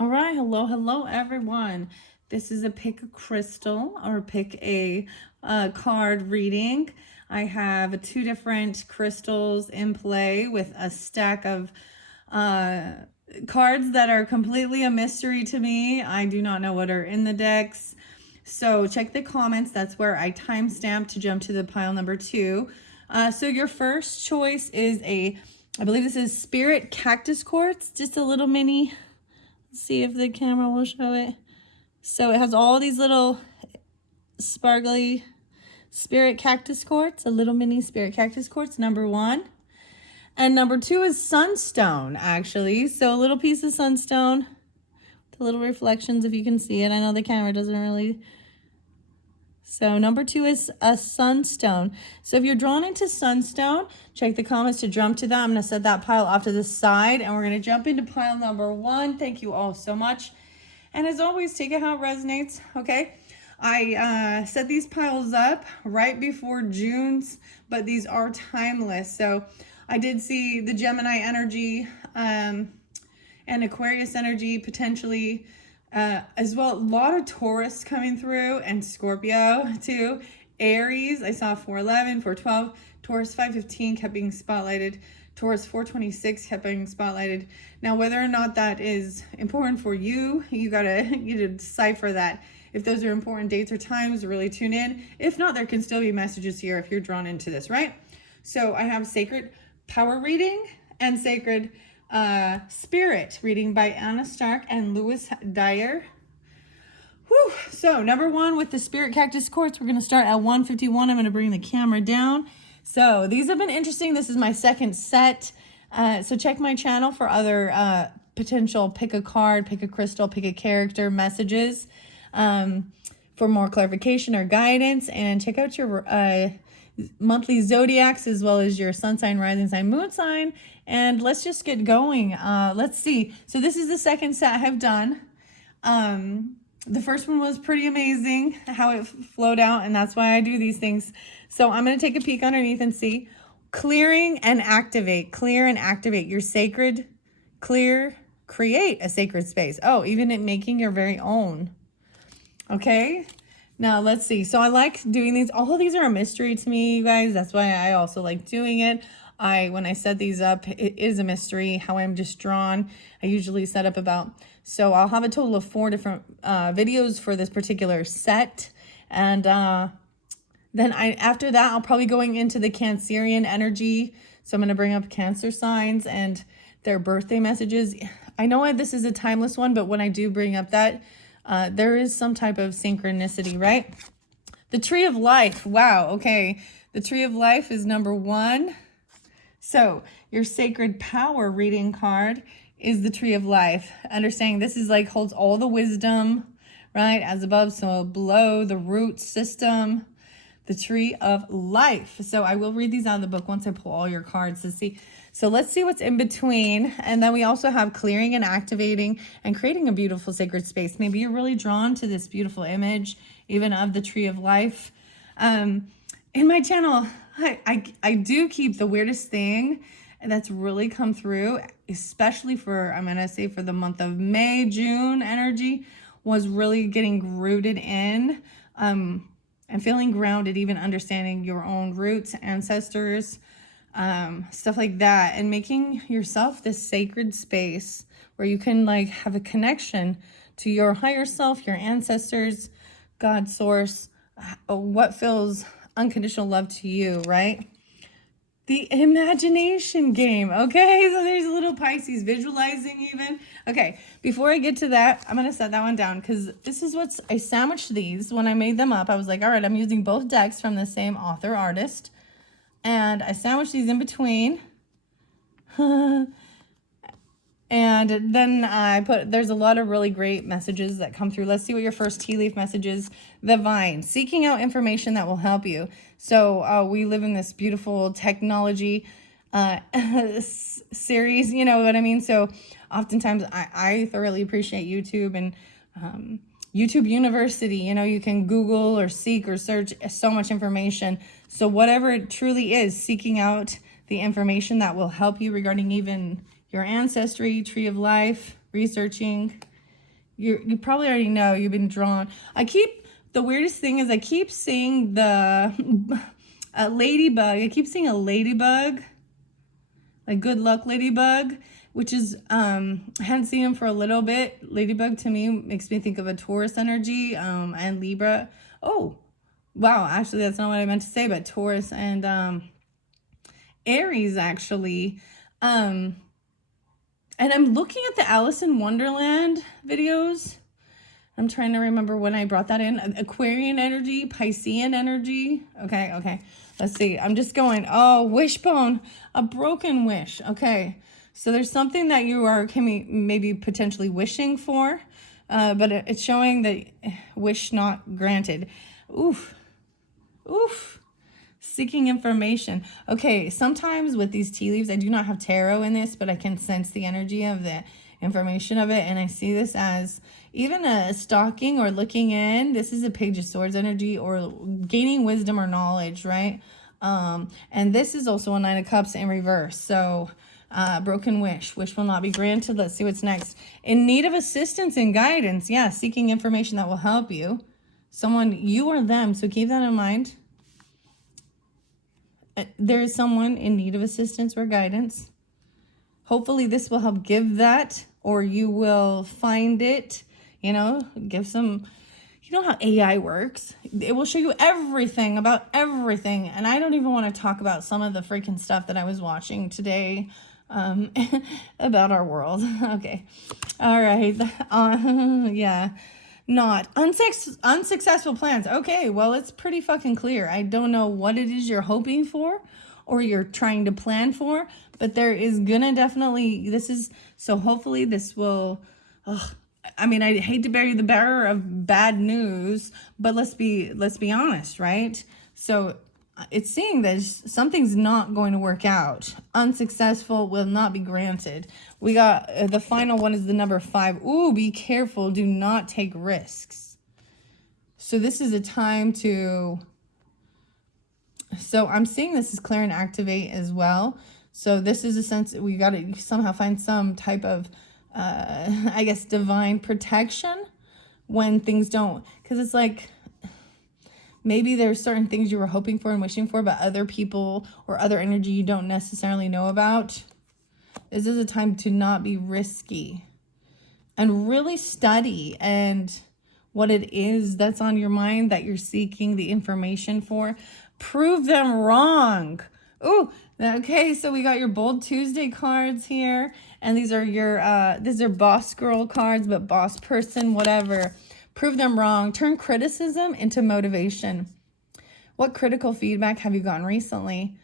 All right, hello everyone. This is a pick a crystal or pick a card reading. I have two different crystals in play with a stack of cards that are completely a mystery to me. I do not know what are in the decks. So check the comments. That's where I timestamp to jump to the pile number 2. So your first choice is I believe this is Spirit Cactus Quartz, just a little mini. Let's see if the camera will show it. So it has all these little sparkly Spirit Cactus Quartz, a little mini Spirit Cactus Quartz, number 1. And number 2 is Sunstone, actually. So a little piece of Sunstone, the little reflections, if you can see it. I know the camera doesn't really. So number 2 is a Sunstone. So if you're drawn into Sunstone, check the comments to jump to that. I'm going to set that pile off to the side, and we're going to jump into pile number 1. Thank you all so much. And as always, take it how it resonates, okay? I set these piles up right before June's, but these are timeless. So I did see the Gemini energy and Aquarius energy potentially, as well. A lot of Taurus coming through and Scorpio too. Aries, I saw 411, 412, Taurus 515 kept being spotlighted. Taurus 426 kept being spotlighted. Now, whether or not that is important for you, you gotta decipher that. If those are important dates or times, really tune in. If not, there can still be messages here if you're drawn into this, right? So I have Sacred Power reading and Sacred Spirit reading by Anna Stark and Lewis Dyer. Whew. So number 1 with the Spirit Cactus Quartz, we're going to start at 151. I'm going to bring the camera down. So these have been interesting. This is my second set. So check my channel for other potential pick a card, pick a crystal, pick a character messages for more clarification or guidance. And check out your monthly zodiacs as well as your sun sign, rising sign, moon sign. And let's just get going. Let's see. So this is the second set I have done. The first one was pretty amazing how it flowed out, and that's why I do these things. So I'm going to take a peek underneath and see. Clearing and activate. Clear and activate your sacred. Clear, create a sacred space. Oh, even in making your very own. Okay. Now let's see. So I like doing these. All of these are a mystery to me, you guys. That's why I also like doing it. When I set these up, it is a mystery how I'm just drawn. I usually set up so I'll have a total of 4 different videos for this particular set. And then after that, I'll probably going into the Cancerian energy. So I'm going to bring up Cancer signs and their birthday messages. I know this is a timeless one, but when I do bring up that, there is some type of synchronicity, right? The Tree of Life. Wow. Okay. The Tree of Life is number 1. So your Sacred Power reading card is the Tree of Life. Understanding this is like holds all the wisdom, right? As above, so below, the root system, the Tree of Life. So I will read these out of the book once I pull all your cards to see. So let's see what's in between. And then we also have clearing and activating and creating a beautiful sacred space. Maybe you're really drawn to this beautiful image, even of the Tree of Life. In my channel, I do keep the weirdest thing that's really come through, especially for, I'm going to say for the month of May, June energy was really getting rooted in and feeling grounded, even understanding your own roots, ancestors, stuff like that, and making yourself this sacred space where you can like have a connection to your higher self, your ancestors, God source, what feels unconditional love to you, right? The imagination game. Okay, so there's a little Pisces visualizing even. Okay, before I get to that, I'm gonna set that one down because this is I sandwiched these when I made them up. I was like, all right, I'm using both decks from the same author artist, and I sandwiched these in between. And then there's a lot of really great messages that come through. Let's see what your first tea leaf message is. The Vine, seeking out information that will help you. So we live in this beautiful technology series, you know what I mean? So oftentimes I thoroughly appreciate YouTube and YouTube University. You know, you can Google or seek or search so much information. So whatever it truly is, seeking out the information that will help you regarding even your ancestry, Tree of Life, researching, you probably already know you've been drawn. The weirdest thing is I keep seeing the a ladybug. I keep seeing a ladybug, like good luck ladybug, which is I hadn't seen him for a little bit. Ladybug to me makes me think of a Taurus energy, and Libra. Oh, wow, actually that's not what I meant to say, but Taurus and Aries actually. And I'm looking at the Alice in Wonderland videos. I'm trying to remember when I brought that in. Aquarian energy, Piscean energy. Okay. Let's see. I'm just going, oh, wishbone, a broken wish. Okay. So there's something that you are maybe potentially wishing for, but it's showing that wish not granted. Oof. Seeking information. Okay, sometimes with these tea leaves, I do not have tarot in this, but I can sense the energy of the information of it, and I see this as even a stalking or looking in. This is a Page of Swords energy, or gaining wisdom or knowledge, right? And this is also a Nine of Cups in reverse. So broken wish will not be granted. Let's see what's next. In need of assistance and guidance. Yeah, seeking information that will help you. Someone, you or them, so keep that in mind. There is someone in need of assistance or guidance. Hopefully this will help give that, or you will find it, give some, how AI works. It will show you everything about everything. And I don't even want to talk about some of the freaking stuff that I was watching today about our world. Okay. All right. Yeah. Not unsuccessful plans. Okay, well, it's pretty fucking clear. I don't know what it is you're hoping for or you're trying to plan for, but there is gonna definitely, hopefully this will, I hate to bury the bearer of bad news, but let's be honest, right? So it's saying that something's not going to work out. Unsuccessful will not be granted. We got the final one is the number 5. Ooh, be careful. Do not take risks. So this is a time to... So I'm seeing this is clear and activate as well. So this is a sense that we got to somehow find some type of, divine protection when things don't... Because it's like... Maybe there's certain things you were hoping for and wishing for, but other people or other energy you don't necessarily know about. This is a time to not be risky and really study and what it is that's on your mind that you're seeking the information for. Prove them wrong. Ooh, okay, so we got your Bold Tuesday cards here, and these are these are boss girl cards, but boss person, whatever. Prove them wrong. Turn criticism into motivation. What critical feedback have you gotten recently?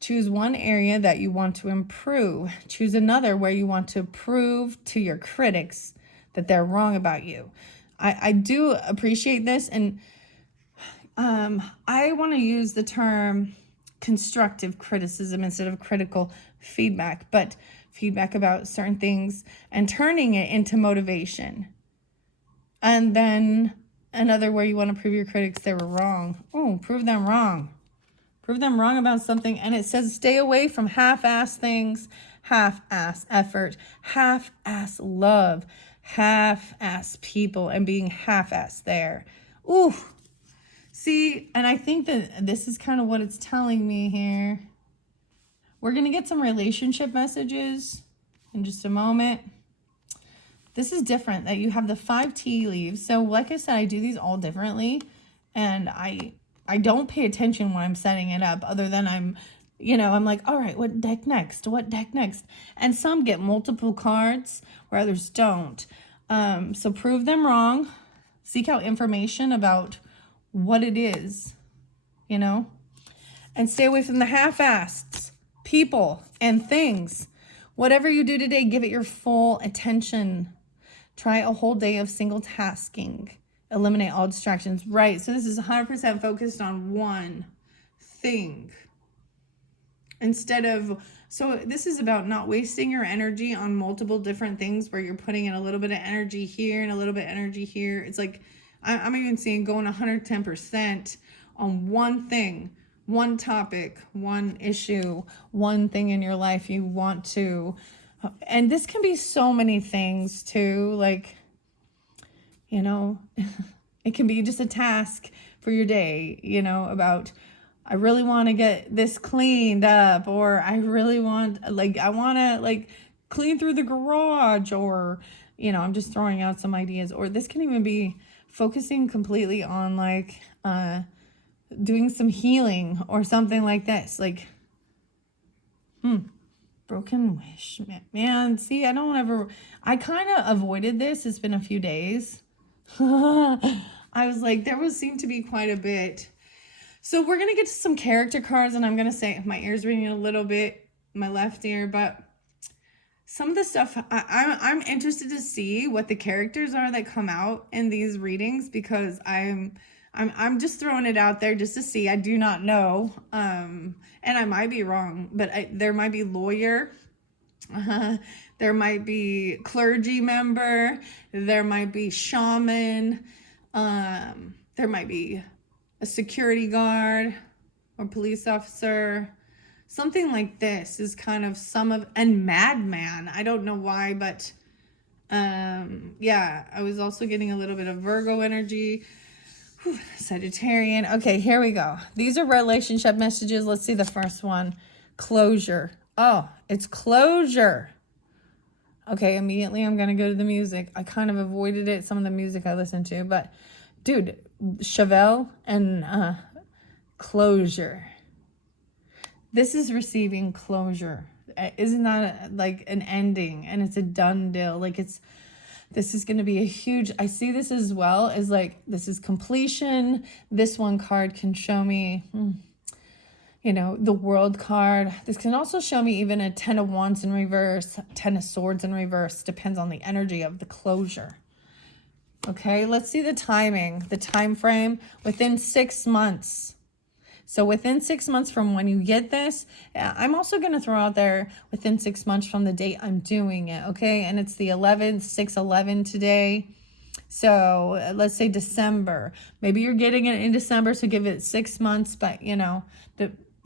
Choose one area that you want to improve. Choose another where you want to prove to your critics that they're wrong about you. I do appreciate this, and I want to use the term constructive criticism instead of critical feedback, but feedback about certain things and turning it into motivation. And then another where you want to prove your critics they were wrong. Oh, prove them wrong. Prove them wrong about something. And it says stay away from half-ass things, half-ass effort, half-ass love, half-ass people, and being half-ass there. Ooh. See, and I think that this is kind of what it's telling me here. We're going to get some relationship messages in just a moment. This is different that you have the 5 tea leaves. So like I said, I do these all differently, and I don't pay attention when I'm setting it up, other than I'm like, all right, what deck next? And some get multiple cards where others don't. So prove them wrong. Seek out information about what it is, and stay away from the half-assed people and things. Whatever you do today, give it your full attention. Try a whole day of single tasking. Eliminate all distractions. Right, so this is 100% focused on one thing. So this is about not wasting your energy on multiple different things where you're putting in a little bit of energy here and a little bit of energy here. It's like, I'm even seeing going 110% on one thing, one topic, one issue, one thing in your life you want to... And this can be so many things too. Like, you know, it can be just a task for your day, you know, about, I really want to get this cleaned up, or I really want, like, I want to, like, clean through the garage, or, you know, I'm just throwing out some ideas. Or this can even be focusing completely on, like, doing some healing or something like this. Like, broken wish, man. See, I kind of avoided this. It's been a few days. I was like, seemed to be quite a bit. So we're going to get to some character cards, and I'm going to say my ear's ringing a little bit, my left ear, but some of the stuff, I'm interested to see what the characters are that come out in these readings, because I'm just throwing it out there just to see. I do not know, and I might be wrong, but there might be lawyer, there might be clergy member, there might be shaman, there might be a security guard or police officer. Something like this is kind of and madman. I don't know why, but yeah, I was also getting a little bit of Virgo energy. Whew, Sagittarian. Okay, here we go. These are relationship messages. Let's see the first one. Closure. Oh, it's closure. Okay, immediately I'm going to go to the music. I kind of avoided it, some of the music I listened to, but dude, Chevelle and closure. This is receiving closure. Isn't that like an ending? And it's a done deal. Like, this is going to be a huge, I see this as well as like, this is completion. This one card can show me, you know, the World card. This can also show me even a 10 of Wands in reverse, 10 of Swords in reverse. Depends on the energy of the closure. Okay, let's see the timing, the time frame within 6 months. So within 6 months from when you get this, I'm also going to throw out there within 6 months from the date I'm doing it. Okay, and it's the 11th, 6/11 today. So let's say December. Maybe you're getting it in December, so give it 6 months, but you know,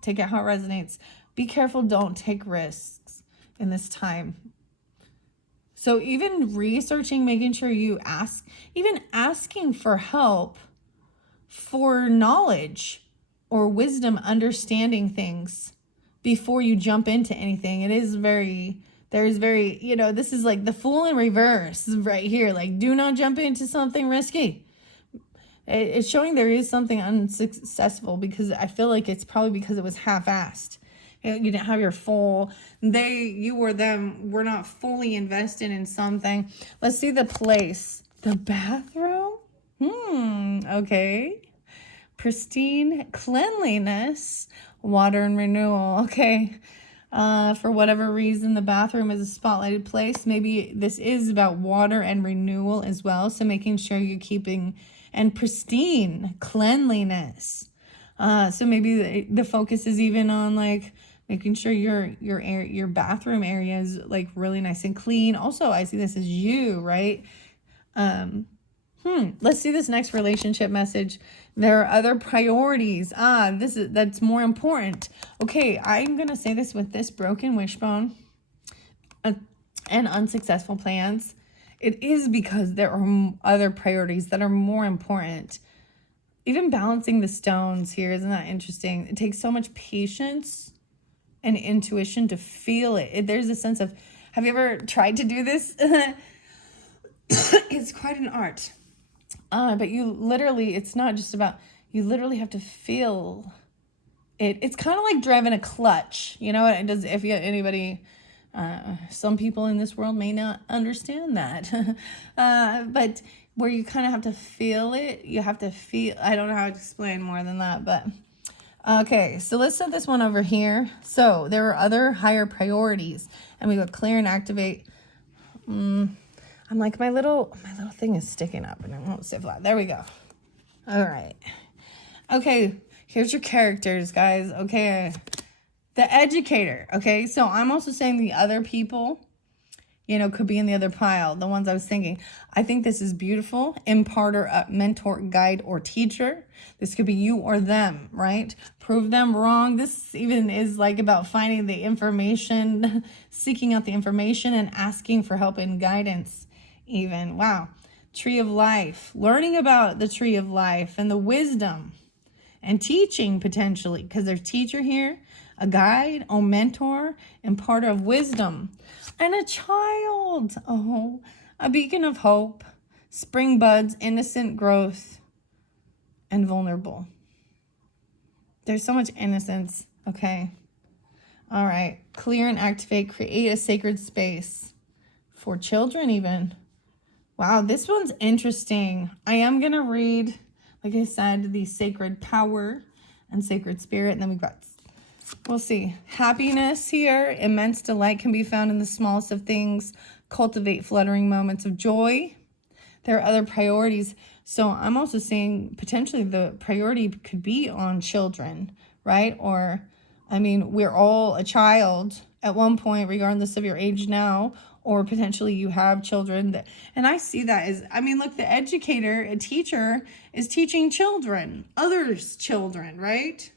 take it how it resonates. Be careful, don't take risks in this time. So even researching, making sure you even asking for help, for knowledge or wisdom, understanding things before you jump into anything. There's very, you know, this is like the Fool in reverse right here. Like, do not jump into something risky. It's showing there is something unsuccessful, because I feel like it's probably because it was half-assed. You didn't have your full, you or them were not fully invested in something. Let's see the place. The bathroom? Okay. Pristine cleanliness, water and renewal. Okay. For whatever reason, the bathroom is a spotlighted place. Maybe this is about water and renewal as well. So making sure you're keeping, and pristine cleanliness. So maybe the focus is even on like making sure your bathroom area is like really nice and clean. Also, I see this as you, right? Let's see this next relationship message. There are other priorities. That's more important. Okay, I'm gonna say this with this broken wishbone and unsuccessful plans. It is because there are other priorities that are more important. Even balancing the stones here, isn't that interesting? It takes so much patience and intuition to feel it. There's a sense of, have you ever tried to do this? It's quite an art. But it's not just about, you literally have to feel it. It's kind of like driving a clutch. You know, it does, if you anybody, some people in this world may not understand that. But where you kind of have to feel it, I don't know how to explain more than that, but okay, so let's set this one over here. So there are other higher priorities, and we go clear and activate. I'm like, my little thing is sticking up and it won't sit flat. There we go. All right. Okay, here's your characters, guys. Okay, the educator. Okay, so I'm also saying the other people, you know, could be in the other pile, the ones I was thinking. I think this is beautiful. Imparter, mentor, guide, or teacher. This could be you or them, right? Prove them wrong. This even is like about finding the information, seeking out the information and asking for help and guidance even. Wow. Tree of Life, learning about the Tree of Life and the wisdom and teaching potentially, because there's teacher here, a guide, a mentor, and part of wisdom. And a child, oh, a beacon of hope, spring buds, innocent growth, and vulnerable. There's so much innocence, okay? All right, clear and activate, create a sacred space for children even. Wow, this one's interesting. I am going to read, like I said, the sacred power and sacred spirit. And then we'll see. Happiness here. Immense delight can be found in the smallest of things. Cultivate fluttering moments of joy. There are other priorities. So I'm also saying potentially the priority could be on children, right? Or, I mean, we're all a child at one point, regardless of your age now, or potentially you have children. And I see that as, I mean, look, the educator, a teacher, is teaching children, others' children, right?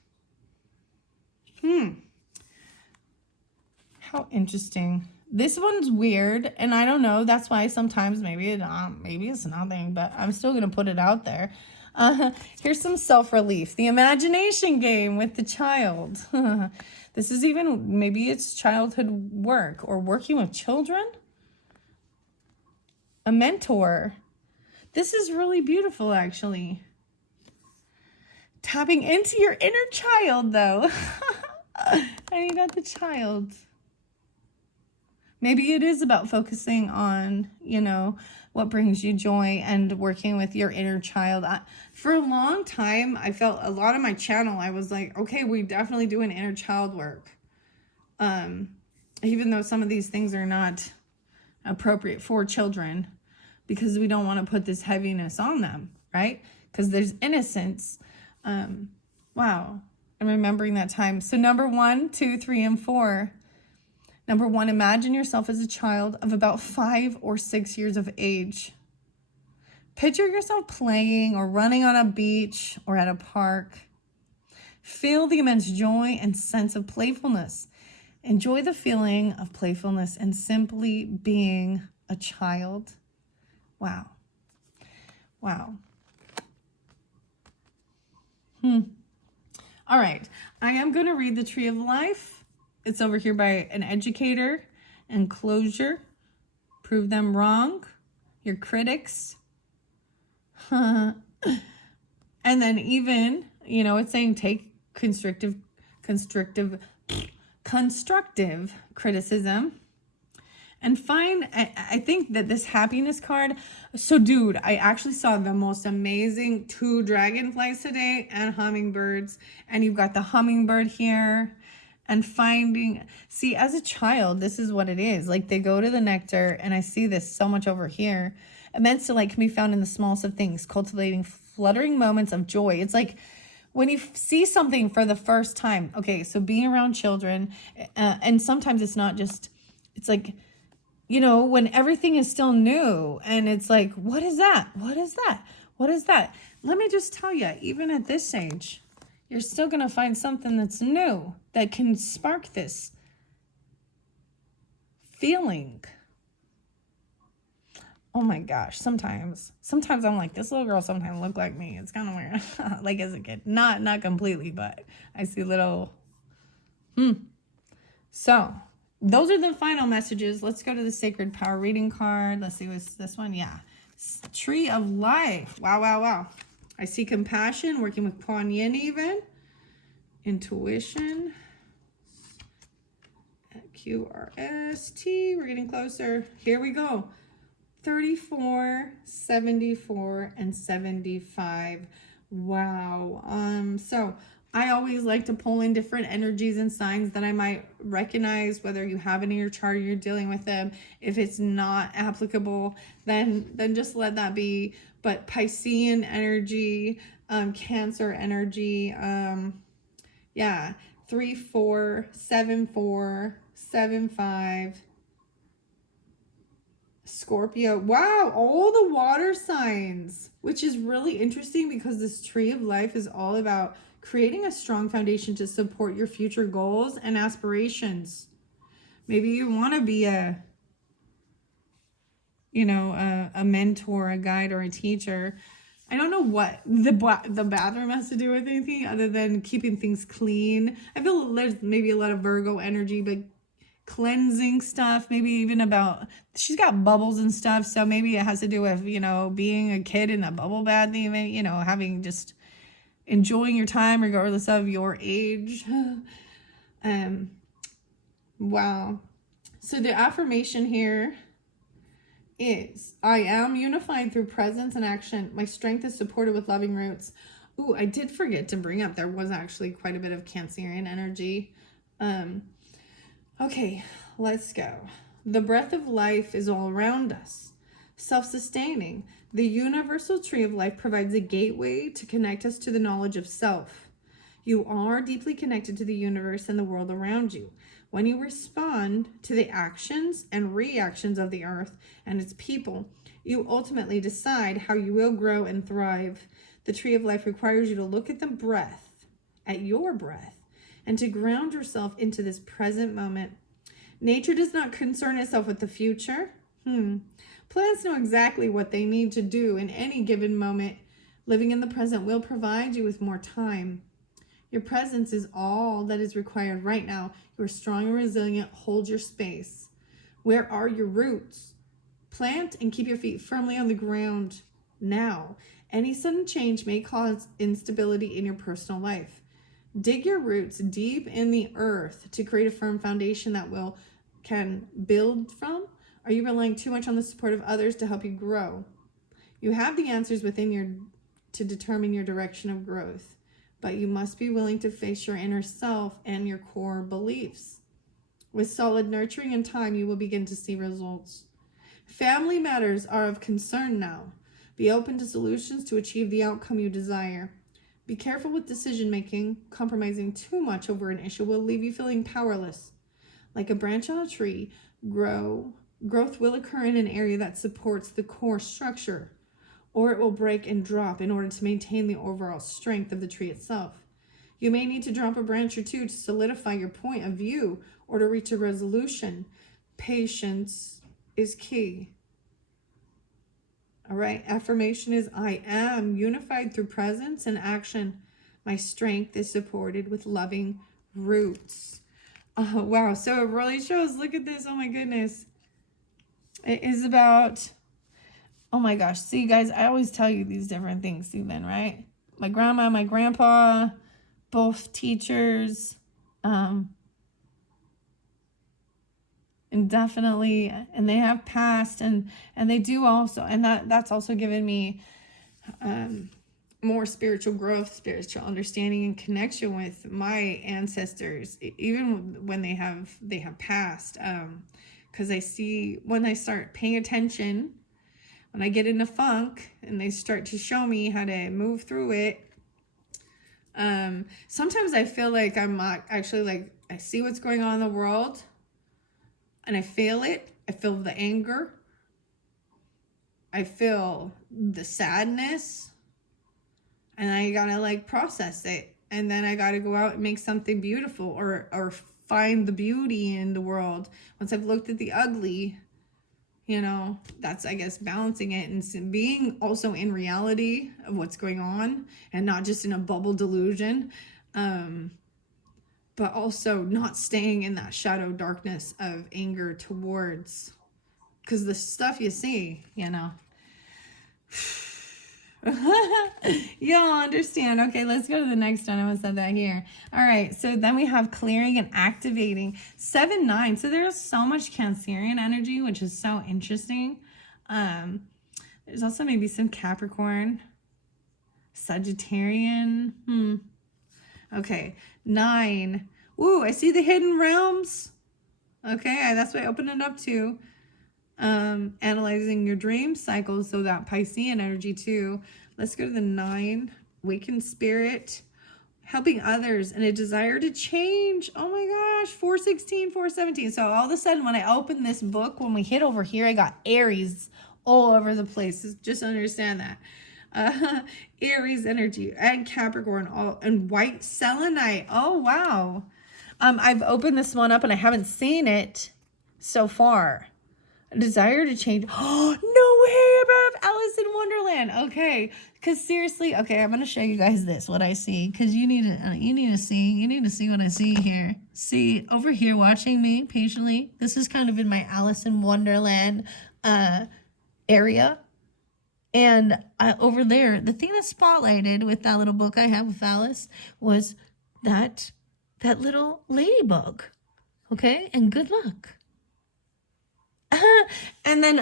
How interesting. This one's weird, and I don't know. That's why sometimes maybe it's nothing, but I'm still going to put it out there. Here's some self-relief. The imagination game with the child. This is even, maybe it's childhood work or working with children. A mentor. This is really beautiful, actually. Tapping into your inner child, though. And you got the child. Maybe it is about focusing on, you know, what brings you joy and working with your inner child. For a long time, I felt a lot of my channel, I was like, okay, we definitely do an inner child work. Even though some of these things are not appropriate for children, because we don't want to put this heaviness on them, right? Because there's innocence. Wow. I'm remembering that time. So number 1, 2, 3, and 4. Number 1, imagine yourself as a child of about 5 or 6 years of age. Picture yourself playing or running on a beach or at a park. Feel the immense joy and sense of playfulness. Enjoy the feeling of playfulness and simply being a child. Wow. Wow. All right. I am going to read the Tree of Life. It's over here by an educator. Enclosure. Prove them wrong. Your critics. And then even, you know, it's saying take constructive criticism. And find, I think that this happiness card, so dude, I actually saw the most amazing 2 dragonflies today and hummingbirds. And you've got the hummingbird here. And finding, see, as a child, this is what it is. Like, they go to the nectar, and I see this so much over here. Immense delight can be found in the smallest of things, cultivating fluttering moments of joy. It's like when you see something for the first time. Okay, so being around children, and sometimes it's not just, it's like, you know, when everything is still new, and it's like, what is that? What is that? What is that? Let me just tell you, even at this age, you're still going to find something that's new that can spark this feeling. Oh my gosh, sometimes I'm like, this little girl sometimes look like me. It's kind of weird. Like as a kid. Not completely, but I see little So those are the final messages. Let's go to the Sacred Power reading card. Let's see, what's this one? Yeah. Tree of Life. Wow, wow, wow. I see compassion, working with Kuan Yin even. Intuition. QRST. We're getting closer. Here we go. 34, 74, and 75. Wow. So I always like to pull in different energies and signs that I might recognize, whether you have it in your chart or you're dealing with them. If it's not applicable, then just let that be. But Piscean energy, Cancer energy, yeah, 3, 4, 7, 4, 7, 5. Scorpio. Wow, all the water signs, which is really interesting because this Tree of Life is all about creating a strong foundation to support your future goals and aspirations. Maybe you want to be you know, a mentor, a guide, or a teacher. I don't know what the bathroom has to do with anything other than keeping things clean. I feel there's maybe a lot of Virgo energy, but cleansing stuff, maybe even about, she's got bubbles and stuff, so maybe it has to do with, you know, being a kid in a bubble bath, even, you know, having just enjoying your time regardless of your age. Wow. So the affirmation here is, I am unified through presence and action. My strength is supported with loving roots. Ooh, I did forget to bring up, there was actually quite a bit of Cancerian energy. Okay, let's go. The breath of life is all around us, self-sustaining. The universal tree of life provides a gateway to connect us to the knowledge of self. You are deeply connected to the universe and the world around you. When you respond to the actions and reactions of the earth and its people, you ultimately decide how you will grow and thrive. The tree of life requires you to look at the breath, at your breath, and to ground yourself into this present moment. Nature does not concern itself with the future. Plants know exactly what they need to do in any given moment. Living in the present will provide you with more time. Your presence is all that is required right now. You are strong and resilient. Hold your space. Where are your roots? Plant and keep your feet firmly on the ground now. Any sudden change may cause instability in your personal life. Dig your roots deep in the earth to create a firm foundation that can build from. Are you relying too much on the support of others to help you grow? You have the answers within to determine your direction of growth, but you must be willing to face your inner self and your core beliefs. With solid nurturing and time, you will begin to see results. Family matters are of concern now. Be open to solutions to achieve the outcome you desire. Be careful with decision making. Compromising too much over an issue will leave you feeling powerless. Like a branch on a tree, growth will occur in an area that supports the core structure, or it will break and drop in order to maintain the overall strength of the tree itself. You may need to drop a branch or two to solidify your point of view or to reach a resolution. Patience is key. All right, affirmation is, I am unified through presence and action. My strength is supported with loving roots. Oh, wow, so it really shows, look at this, oh my goodness. It is about, oh my gosh, see guys, I always tell you these different things even, right? My grandma, my grandpa, both teachers, and definitely, and they have passed, and they do also, and that's also given me more spiritual growth, spiritual understanding, and connection with my ancestors, even when they have passed, because I see, when I start paying attention, when I get in a funk and they start to show me how to move through it, sometimes I feel like I'm not actually, like, I see what's going on in the world and I feel it. I feel the anger. I feel the sadness, and I gotta like process it. And then I gotta go out and make something beautiful, or find the beauty in the world. Once I've looked at the ugly, you know, that's, I guess, balancing it and being also in reality of what's going on and not just in a bubble delusion. But also not staying in that shadow darkness of anger towards, because the stuff you see, you know. You'll understand. Okay, let's go to the next one. I almost said that here. All right, so then we have clearing and activating. 7-9. So there's so much Cancerian energy, which is so interesting. There's also maybe some Capricorn, Sagittarian. Okay, 9. Ooh, I see the hidden realms. Okay, that's what I opened it up to. Analyzing your dream cycles, so that Piscean energy too. Let's go to the 9. Awakened spirit, helping others, and a desire to change. Oh my gosh, 416, 417. So all of a sudden, when I opened this book, when we hit over here, I got Aries all over the place. Just understand that. Aries energy and Capricorn, all, and white selenite. Oh wow. I've opened this one up and I haven't seen it so far. A desire to change. Oh, no way, above Alice in Wonderland. Okay, because seriously, okay, I'm gonna show you guys this, what I see, because you need to see what I see here. See over here, watching me patiently. This is kind of in my Alice in Wonderland area, and over there, the thing that spotlighted with that little book I have with Alice was that little ladybug. Okay, and good luck. And then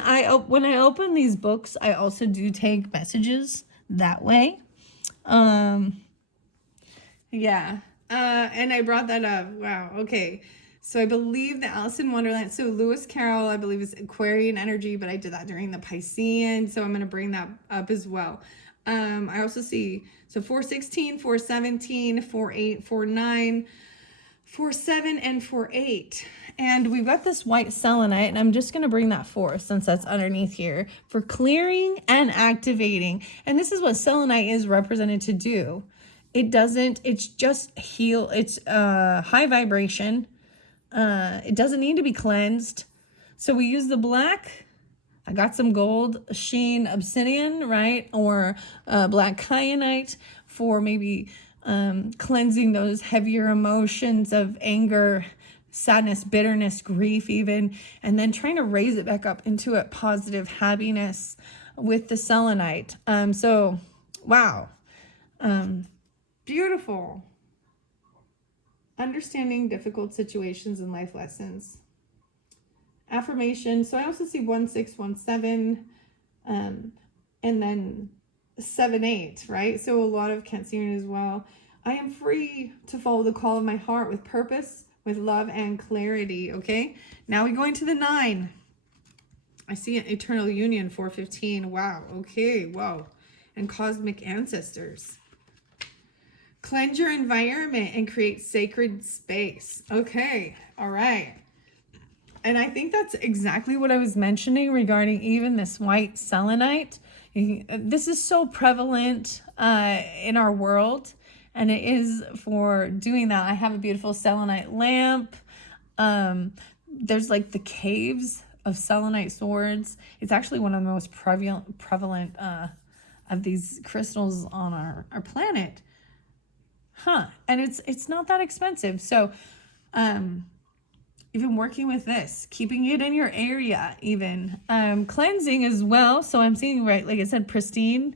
when I open these books, I also do take messages that way. Yeah. And I brought that up. Wow. Okay. So I believe the Alice in Wonderland. So Lewis Carroll, I believe, is Aquarian energy, but I did that during the Piscean. So I'm going to bring that up as well. I also see, so 416, 417, 48, 49, 47, and 48. And we've got this white selenite, and I'm just going to bring that forth since that's underneath here for clearing and activating. And this is what selenite is represented to do. It's just heal. It's high vibration. It doesn't need to be cleansed. So we use the black. I got some gold sheen obsidian, right? Or black kyanite for maybe cleansing those heavier emotions of anger, sadness, bitterness, grief even, and then trying to raise it back up into a positive happiness with the selenite. So, wow. Beautiful. Understanding difficult situations and life lessons. Affirmation. So I also see 1617, and then 78, right? So a lot of Cancerian as well. I am free to follow the call of my heart with purpose, with love and clarity. Okay. Now we go into the 9. I see an eternal union, 415. Wow. Okay. Wow. And cosmic ancestors. Cleanse your environment and create sacred space. Okay. All right. And I think that's exactly what I was mentioning regarding even this white selenite. This is so prevalent in our world, and it is for doing that. I have a beautiful selenite lamp. There's like the caves of selenite swords. It's actually one of the most prevalent of these crystals on our planet. And it's not that expensive. So even working with this, keeping it in your area, even cleansing as well. So I'm seeing, right, like I said, pristine,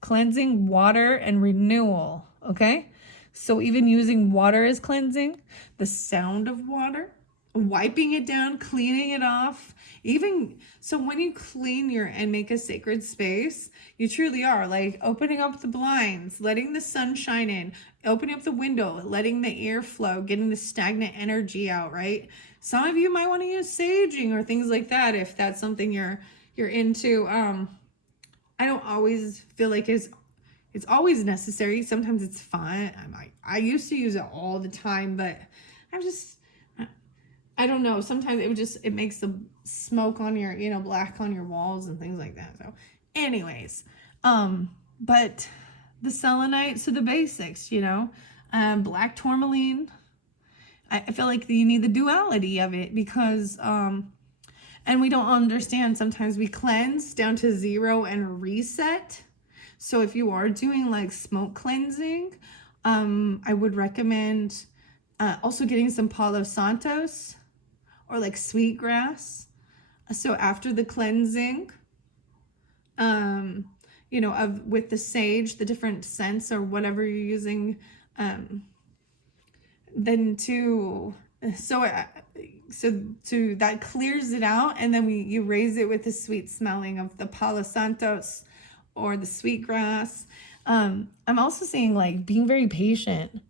cleansing, water, and renewal. Okay, so even using water as cleansing, the sound of water, wiping it down, cleaning it off. Even so, when you clean and make a sacred space, you truly are like opening up the blinds, letting the sun shine in, opening up the window, letting the air flow, getting the stagnant energy out, right? Some of you might want to use saging or things like that if that's something you're into. I don't always feel like it's always necessary. Sometimes it's fun. I used to use it all the time, but I don't know. Sometimes it makes the smoke on your, black on your walls and things like that. So anyways, but the selenite, so the basics, black tourmaline. I feel like you need the duality of it because, and we don't understand. Sometimes we cleanse down to 0 and reset. So if you are doing like smoke cleansing, I would recommend also getting some Palo Santos or like sweetgrass. So after the cleansing, with the sage, the different scents or whatever you're using, then that clears it out, and then you raise it with the sweet smelling of the Palo Santos or the sweetgrass. I'm also seeing like being very patient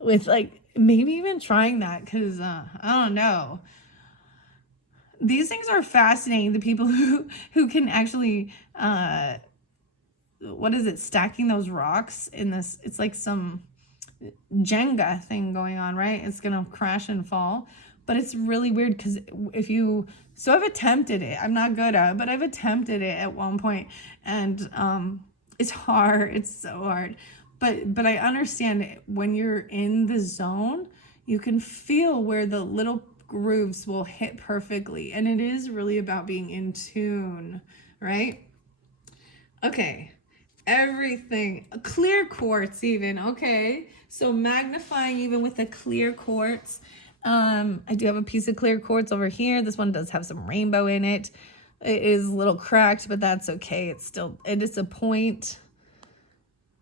with like maybe even trying that because I don't know. These things are fascinating. The people who can actually stacking those rocks in this, it's like some Jenga thing going on, right? It's gonna crash and fall, but it's really weird because I've attempted it. I'm not good at it, but I've attempted it at one point, and it's hard. It's so hard, but I understand it. When you're in the zone, you can feel where the little grooves will hit perfectly. And it is really about being in tune, right? Okay. Everything. Clear quartz even. Okay. So magnifying even with a clear quartz. I do have a piece of clear quartz over here. This one does have some rainbow in it. It is a little cracked, but that's okay. It is a point.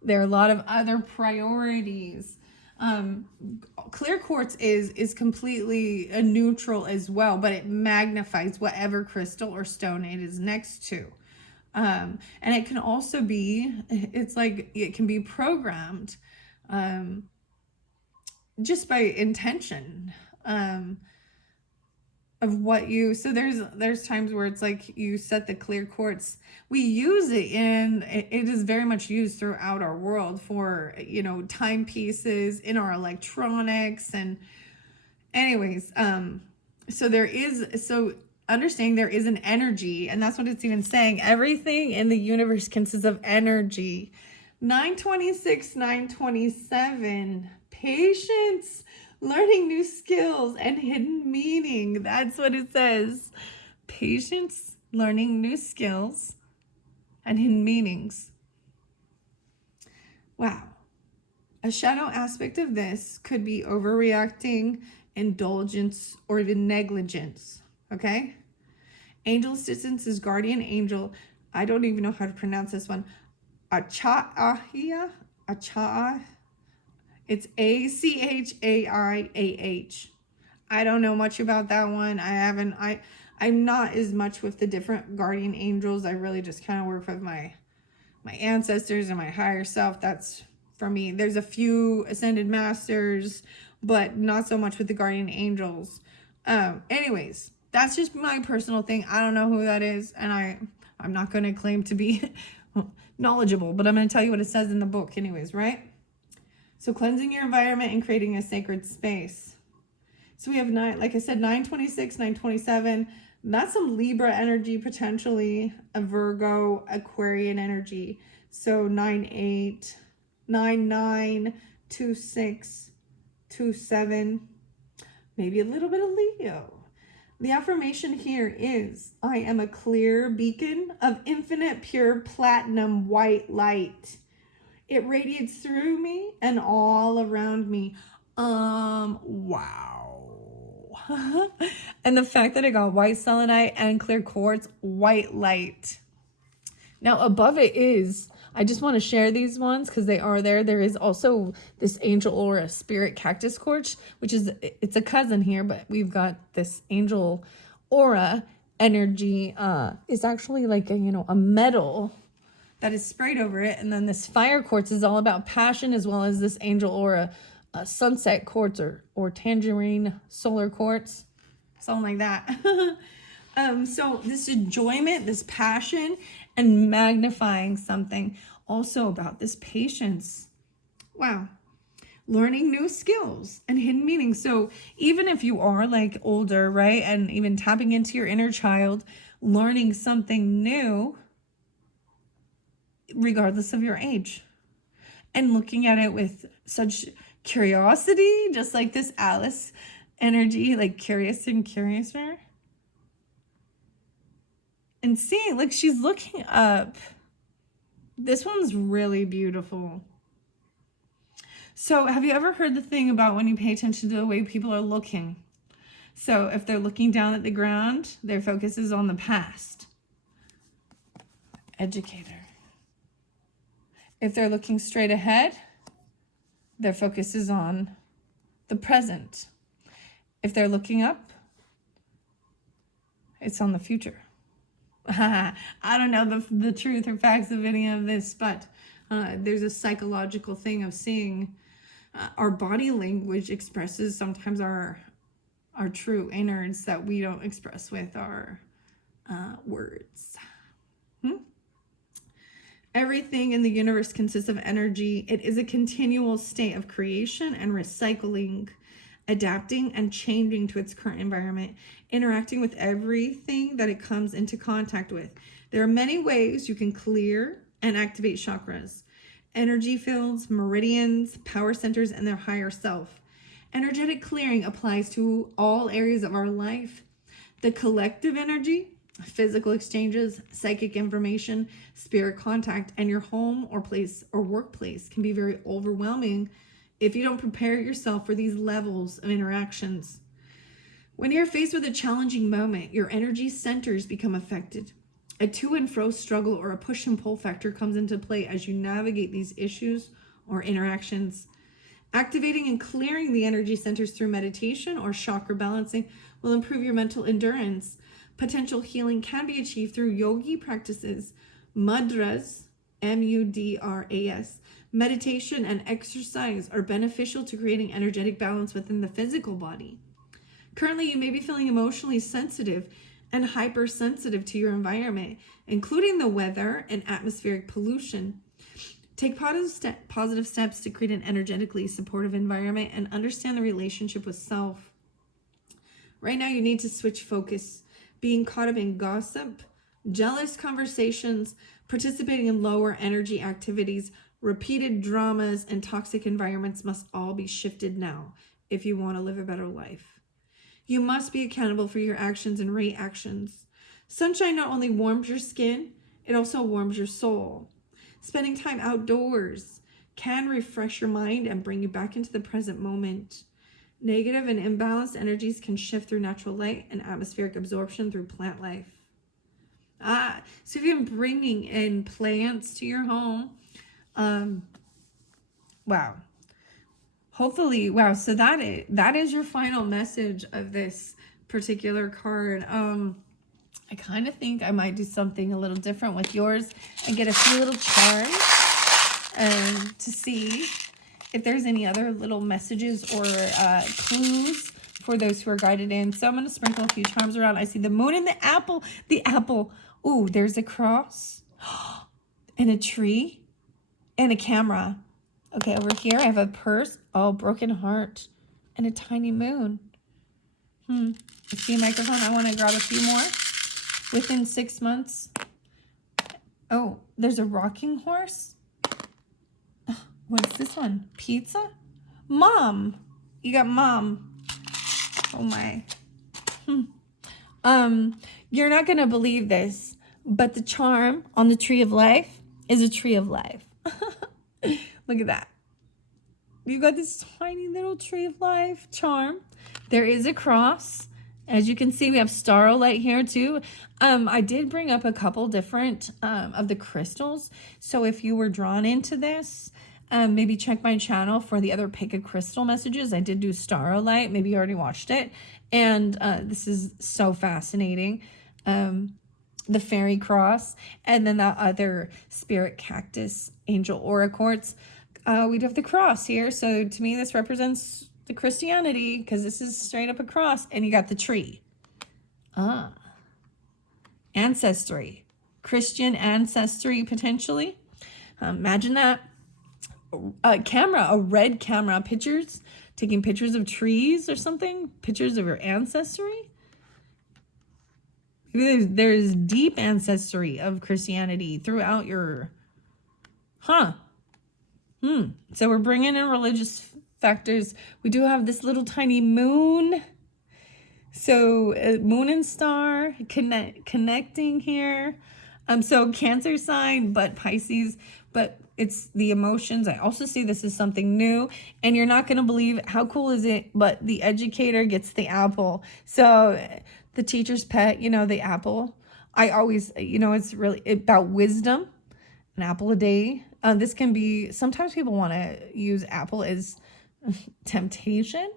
There are a lot of other priorities. Clear quartz is completely a neutral as well, but it magnifies whatever crystal or stone it is next to. And it can also be, it's like, it can be programmed, just by intention, of what you, so there's times where it's like you set the clear quartz, we use it it is very much used throughout our world for, timepieces, in our electronics, and anyways, so understanding there is an energy, and that's what it's even saying. Everything in the universe consists of energy. 926, 927, patience, learning new skills, and hidden meaning. That's what it says. Patience, learning new skills, and hidden meanings. Wow. A shadow aspect of this could be overreacting, indulgence, or even negligence. Okay? Angel assistance is guardian angel. I don't even know how to pronounce this one. Achaiah. It's Achaiah. I don't know much about that one. I'm not as much with the different guardian angels. I really just kind of work with my ancestors and my higher self. That's for me. There's a few ascended masters, but not so much with the guardian angels. Anyways, that's just my personal thing. I don't know who that is, and I'm not going to claim to be knowledgeable, but I'm going to tell you what it says in the book anyways, right? So cleansing your environment and creating a sacred space. So we have like I said, 926, 927. That's some Libra energy, potentially a Virgo, Aquarian energy. So 98, 99, 26, 27, maybe a little bit of Leo. The affirmation here is, I am a clear beacon of infinite pure platinum white light. It radiates through me and all around me. Wow. And the fact that I got white selenite and clear quartz, white light. Now above it is, I just want to share these ones because they are there. There is also this angel aura spirit cactus quartz, which is, it's a cousin here, but we've got this angel aura energy. Is actually like a metal that is sprayed over it. And then this fire quartz is all about passion, as well as this angel aura sunset quartz or tangerine solar quartz, something like that. So this enjoyment, this passion, and magnifying something, also about this patience. Wow. Learning new skills and hidden meanings. So even if you are like older, right, and even tapping into your inner child, learning something new, regardless of your age, and looking at it with such curiosity, just like this Alice energy, like curious and curiouser. And seeing, look, she's looking up. This one's really beautiful. So have you ever heard the thing about when you pay attention to the way people are looking? So if they're looking down at the ground, their focus is on the past. Educator. If they're looking straight ahead, their focus is on the present. If they're looking up, it's on the future. I don't know the truth or facts of any of this, but there's a psychological thing of seeing our body language expresses sometimes our true innards that we don't express with our words. Everything in the universe consists of energy. It is a continual state of creation and recycling, adapting and changing to its current environment, interacting with everything that it comes into contact with. There are many ways you can clear and activate chakras, energy fields, meridians, power centers, and their higher self. Energetic clearing applies to all areas of our life. The collective energy, physical exchanges, psychic information, spirit contact, and your home or place or workplace can be very overwhelming if you don't prepare yourself for these levels of interactions. When you're faced with a challenging moment, your energy centers become affected. A to and fro struggle or a push and pull factor comes into play as you navigate these issues or interactions. Activating and clearing the energy centers through meditation or chakra balancing will improve your mental endurance. Potential healing can be achieved through yogi practices, mudras, M-U-D-R-A-S. Meditation and exercise are beneficial to creating energetic balance within the physical body. Currently, you may be feeling emotionally sensitive and hypersensitive to your environment, including the weather and atmospheric pollution. Take positive steps to create an energetically supportive environment and understand the relationship with self. Right now, you need to switch focus. Being caught up in gossip, jealous conversations, participating in lower energy activities, repeated dramas, and toxic environments must all be shifted now if you want to live a better life. You must be accountable for your actions and reactions. Sunshine not only warms your skin, it also warms your soul. Spending time outdoors can refresh your mind and bring you back into the present moment. Negative and imbalanced energies can shift through natural light and atmospheric absorption through plant life. So if you're bringing in plants to your home, wow. Hopefully, wow. So that is your final message of this particular card. I kind of think I might do something a little different with yours and get a few little charms to see if there's any other little messages or clues for those who are guided in. So I'm going to sprinkle a few charms around. I see the moon and the apple. The apple. Ooh, there's a cross and a tree and a camera. Okay, over here I have a purse. Oh, broken heart and a tiny moon. I see a microphone. I want to grab a few more. Within 6 months. Oh, there's a rocking horse. What's this one? Pizza? Mom. You got mom. Oh my. You're not going to believe this, but the charm on the tree of life is a tree of life. Look at that. You got this tiny little tree of life charm. There is a cross. As you can see, we have starlight here too. I did bring up a couple different of the crystals. So if you were drawn into this, maybe check my channel for the other pick a crystal messages. I did do starlight. Maybe you already watched it. And this is so fascinating. The fairy cross. And then that other spirit cactus angel aura quartz. We do have the cross here. So to me, this represents the Christianity, because this is straight up a cross, and you got the tree. Ancestry. Christian ancestry, potentially. Imagine that. A camera, a red camera, pictures, taking pictures of trees or something, pictures of your ancestry. There's deep ancestry of Christianity throughout your, So we're bringing in religious factors. We do have this little tiny moon. So moon and star connecting here. So Cancer sign, but Pisces, but it's the emotions. I also see this is something new, and you're not going to believe how cool is it, but the educator gets the apple. So the teacher's pet, the apple. I always, it's really about wisdom, an apple a day. This can be, sometimes people want to use apple as temptation.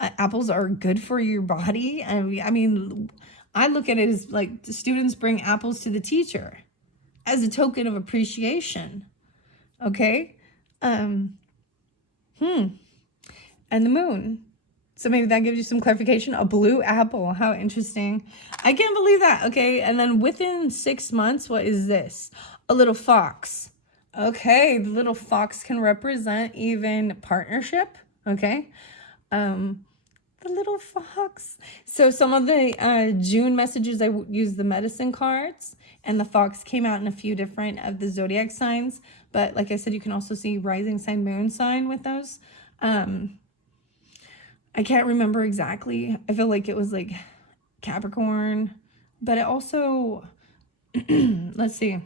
Apples are good for your body. I mean, I look at it as like the students bring apples to the teacher as a token of appreciation. Okay. And the moon. So maybe that gives you some clarification. A blue apple. How interesting. I can't believe that. Okay. And then within 6 months, what is this? A little fox. Okay. The little fox can represent even partnership. Okay. The little fox. So some of the June messages, I use the medicine cards, and the fox came out in a few different of the zodiac signs. But like I said, you can also see rising sign, moon sign with those. I can't remember exactly. I feel like it was like Capricorn, but it also, let's see,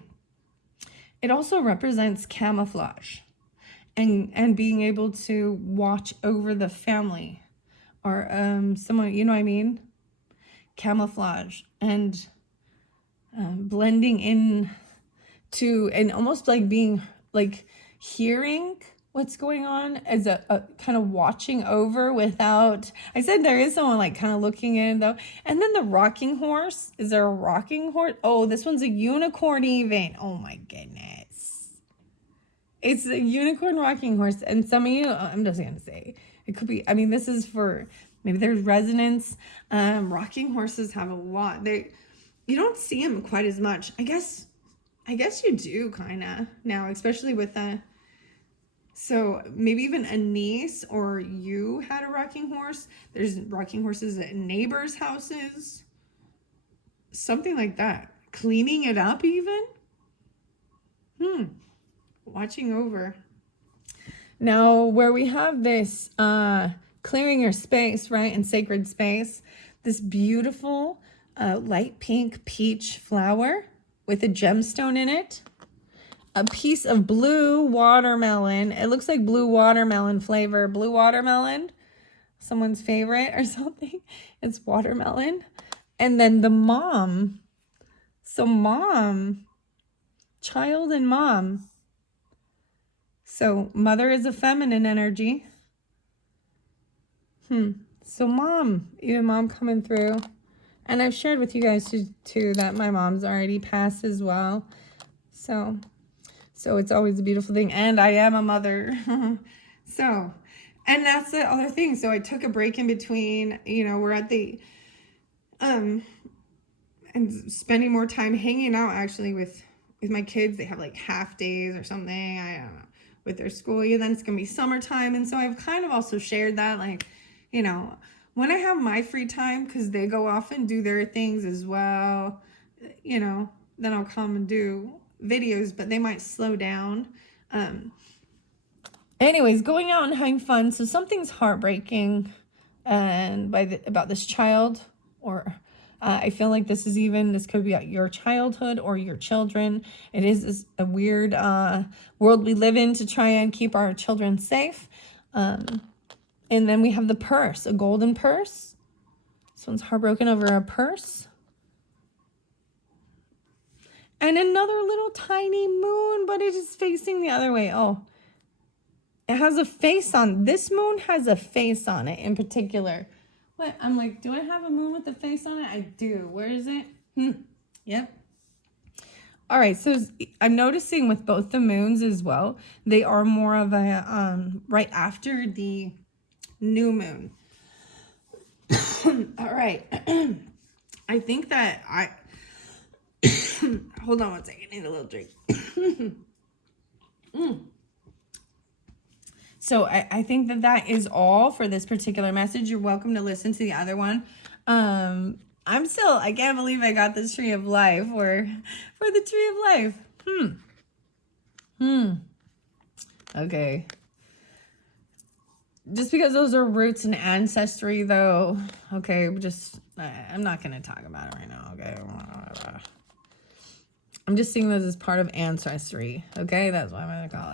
it also represents camouflage and being able to watch over the family or someone, you know what I mean? Camouflage and blending in to, and almost like being like hearing what's going on as a kind of watching over without, I said there is someone like kind of looking in though. And then the rocking horse, is there a rocking horse? Oh, this one's a unicorn even. Oh my goodness. It's a unicorn rocking horse. And some of you, I'm just going to say, it could be, I mean, this is for, maybe there's resonance. Rocking horses have a lot. You don't see them quite as much. I guess you do kind of now, especially with so maybe even a niece or you had a rocking horse. There's rocking horses at neighbors' houses. Something like that. Cleaning it up even. Watching over. Now, where we have this clearing your space, right, and sacred space, this beautiful light pink peach flower with a gemstone in it. A piece of blue watermelon. It looks like blue watermelon flavor. Blue watermelon, someone's favorite or something. It's watermelon. And then the mom. So mom, child and mom. So mother is a feminine energy. So mom, even mom coming through. And I've shared with you guys too that my mom's already passed as well. So it's always a beautiful thing. And I am a mother. So, and that's the other thing. So I took a break in between, you know, we're at the, and spending more time hanging out actually with my kids. They have like half days or something. I don't know, with their school. And then it's going to be summertime. And so I've kind of also shared that, like, you know, when I have my free time, because they go off and do their things as well, you know, then I'll come and do videos, but they might slow down. Anyways, going out and having fun. So something's heartbreaking and about this child, or I feel like this could be about your childhood or your children. It is a weird world we live in to try and keep our children safe. And then we have the purse, a golden purse. This one's heartbroken over a purse. And another little tiny moon, but it is facing the other way. Oh, it has a face on. This moon has a face on it in particular. What? I'm like, do I have a moon with a face on it? I do. Where is it? Yep. All right. So I'm noticing with both the moons as well, they are more of a, right after the new moon. All right. I think that hold on one second, I need a little drink. So I think that is all for this particular message. You're welcome to listen to the other one. I can't believe I got this tree of life for the tree of life. Okay. Just because those are roots and ancestry though, okay, I'm not going to talk about it right now, okay? I'm just seeing this as part of ancestry, okay? That's what I'm going to call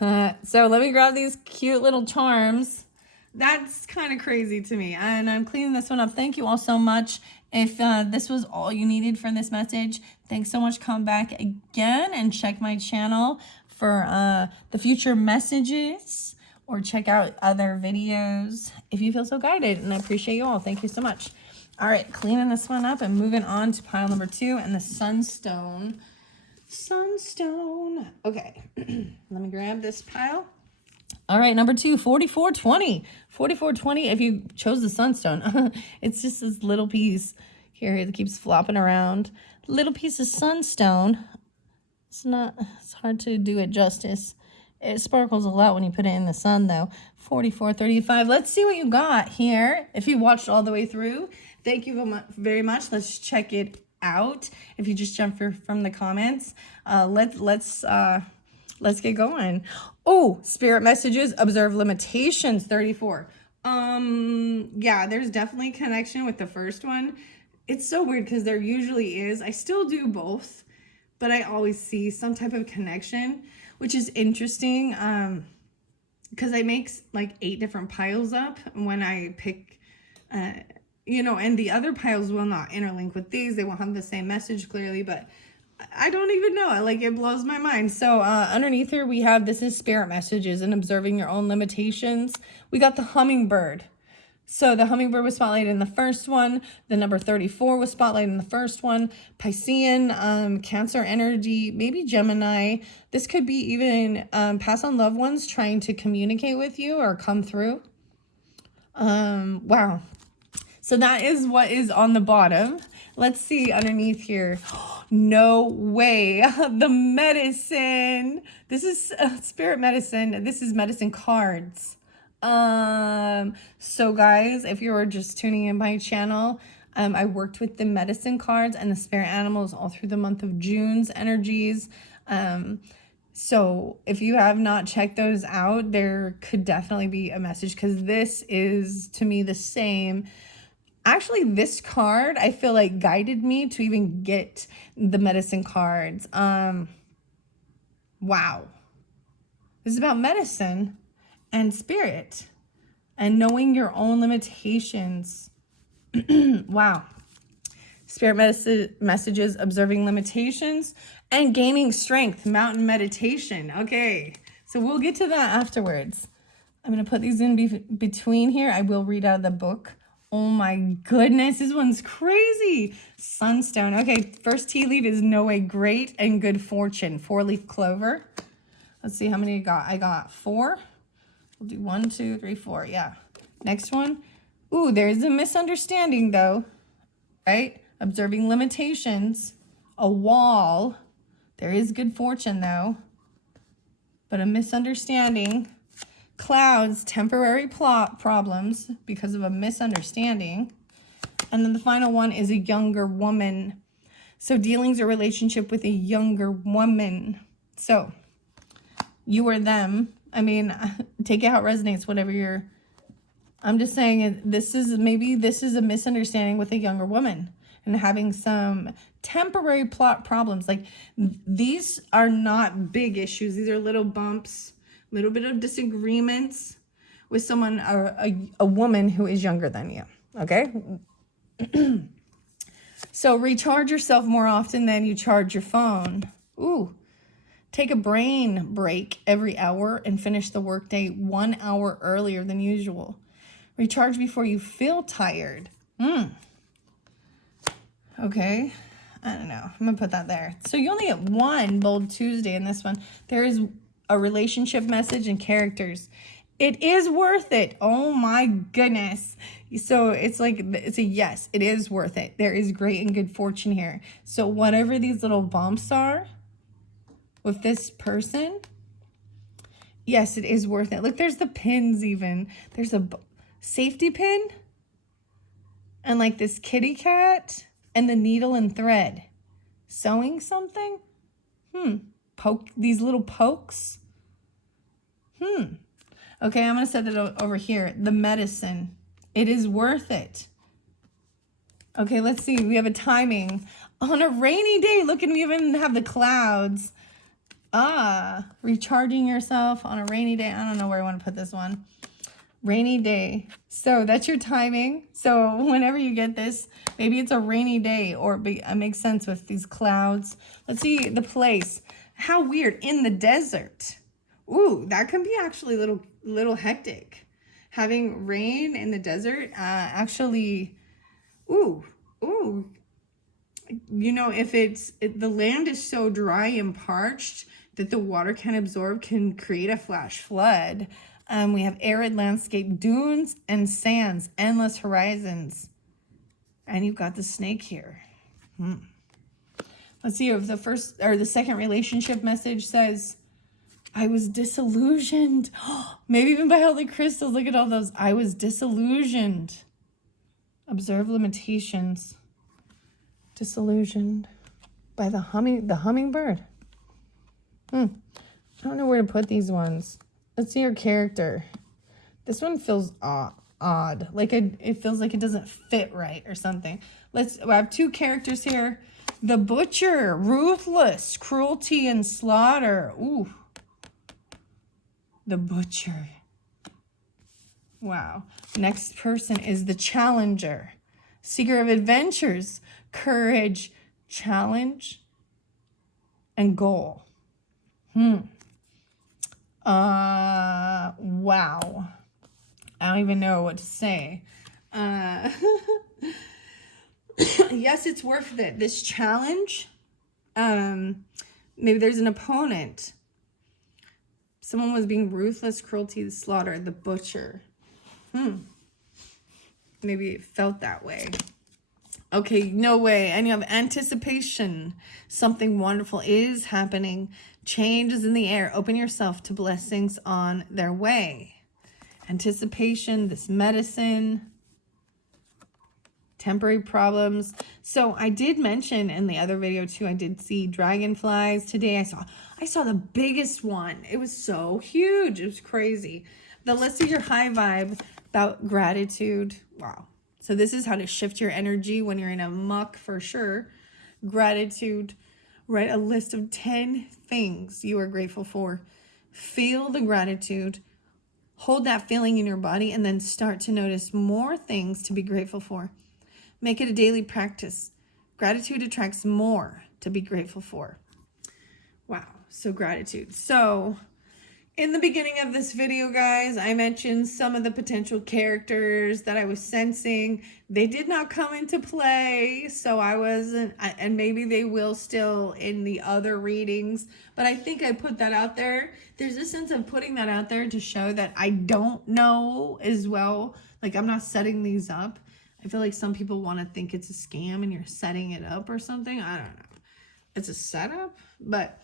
it. So let me grab these cute little charms. That's kind of crazy to me. And I'm cleaning this one up. Thank you all so much. If this was all you needed for this message, thanks so much. Come back again and check my channel for the future messages, or check out other videos if you feel so guided. And I appreciate you all. Thank you so much. All right, cleaning this one up and moving on to pile number 2 and the Sunstone. Sunstone. Okay, let me grab this pile. All right, number 2, 4420. 4420, if you chose the Sunstone, it's just this little piece here that keeps flopping around. Little piece of Sunstone. It's hard to do it justice. It sparkles a lot when you put it in the sun, though. 4435. Let's see what you got here. If you watched all the way through, thank you very much. Let's check it out. If you just jump from the comments, let's Let's get going. Oh, spirit messages, observe limitations, 34. Yeah, there's definitely connection with the first one. It's so weird because there usually is. I still do both, but I always see some type of connection, which is interesting. Because I make like 8 different piles up when I pick, you know, and the other piles will not interlink with these. They won't have the same message clearly, but I don't even know. Like, it blows my mind. So underneath here, we have, this is spirit messages and observing your own limitations. We got the hummingbird. So the hummingbird was spotlighted in the first one. The number 34 was spotlighted in the first one. Piscean, Cancer energy, maybe Gemini. This could be even pass on loved ones trying to communicate with you or come through. Wow. So that is what is on the bottom. Let's see underneath here. No way. The medicine. This is spirit medicine. This is medicine cards. So guys, if you were just tuning in my channel, I worked with the medicine cards and the spirit animals all through the month of June's energies. So if you have not checked those out, there could definitely be a message, because this is to me the same. Actually, this card, I feel like, guided me to even get the medicine cards. Wow. This is about medicine and spirit and knowing your own limitations. Wow. Spirit messages, observing limitations, and gaining strength, mountain meditation. Okay, so we'll get to that afterwards. I'm going to put these in between here. I will read out of the book. Oh my goodness, this one's crazy. Sunstone. Okay, first tea leaf is no way, great and good fortune. 4-leaf clover. Let's see how many I got. I got 4. We'll do 1, 2, 3, 4. Yeah. Next one. Ooh, there's a misunderstanding though, right? Observing limitations. A wall. There is good fortune though, but a misunderstanding. Clouds, temporary plot problems because of a misunderstanding. And then the final one is a younger woman. So dealings or relationship with a younger woman. So you or them. I mean, take it how it resonates, whatever you're. I'm just saying this is a misunderstanding with a younger woman and having some temporary plot problems. Like, these are not big issues. These are little bumps. Little bit of disagreements with someone, a woman who is younger than you, okay? So recharge yourself more often than you charge your phone. Ooh, take a brain break every hour and finish the workday 1 hour earlier than usual. Recharge before you feel tired. Okay, I don't know. I'm gonna put that there. So you only get 1 bold Tuesday in this one. There is a relationship message and characters. It is worth it. Oh my goodness. So it's like, it's a yes, it is worth it. There is great and good fortune here. So whatever these little bumps are with this person, yes, it is worth it. Look, there's the pins even. There's a safety pin and like this kitty cat and the needle and thread. Sewing something? Poke these little pokes. Okay, I'm gonna set that over here. The medicine. It is worth it. Okay, let's see. We have a timing on a rainy day. Look, and we even have the clouds. Recharging yourself on a rainy day. I don't know where I want to put this one. Rainy day. So that's your timing. So whenever you get this, maybe it's a rainy day, or it makes sense with these clouds. Let's see the place. How weird. In the desert. Ooh, that can be actually a little hectic. Having rain in the desert, actually, ooh. You know, if the land is so dry and parched that the water can absorb, can create a flash flood. We have arid landscape, dunes and sands, endless horizons. And you've got the snake here. Let's see if the second relationship message says, I was disillusioned. Maybe even by holy crystals. Look at all those. I was disillusioned. Observe limitations. Disillusioned by the hummingbird. I don't know where to put these ones. Let's see your character. This one feels odd. Like it feels like it doesn't fit right or something. I have 2 characters here. The Butcher, ruthless, cruelty and slaughter. Ooh. The Butcher. Wow. Next person is the Challenger. Seeker of adventures, courage, challenge, and goal. Wow. I don't even know what to say. Yes, it's worth it. This challenge, maybe there's an opponent. Someone was being ruthless, cruelty, slaughter, the Butcher. Maybe it felt that way. Okay, no way. And you have anticipation. Something wonderful is happening. Change is in the air. Open yourself to blessings on their way. Anticipation, this medicine, temporary problems. So I did mention in the other video too, I did see dragonflies. Today I saw the biggest one. It was so huge. It was crazy. But let's see your high vibe about gratitude. Wow. So this is how to shift your energy when you're in a muck for sure. Gratitude. Write a list of 10 things you are grateful for. Feel the gratitude. Hold that feeling in your body and then start to notice more things to be grateful for. Make it a daily practice. Gratitude attracts more to be grateful for. Wow. So gratitude. So in the beginning of this video, guys, I mentioned some of the potential characters that I was sensing. They did not come into play, so I wasn't, and maybe they will still in the other readings, but I think I put that out there. There's a sense of putting that out there to show that I don't know as well. Like, I'm not setting these up. I feel like some people want to think it's a scam and you're setting it up or something. I don't know. It's a setup, but...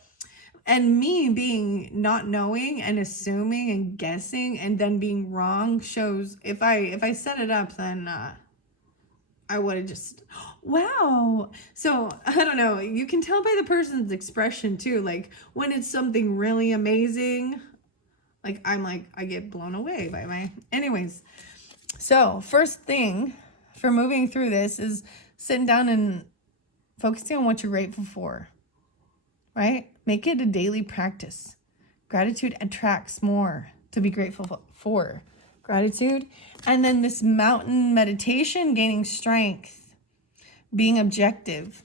And me being not knowing and assuming and guessing and then being wrong shows if I set it up, then I would have just, wow. So I don't know. You can tell by the person's expression too. Like when it's something really amazing, like I get blown away by anyways. So first thing for moving through this is sitting down and focusing on what you're grateful for. Right? Make it a daily practice. Gratitude attracts more to be grateful for. Gratitude. And then this mountain meditation, gaining strength, being objective.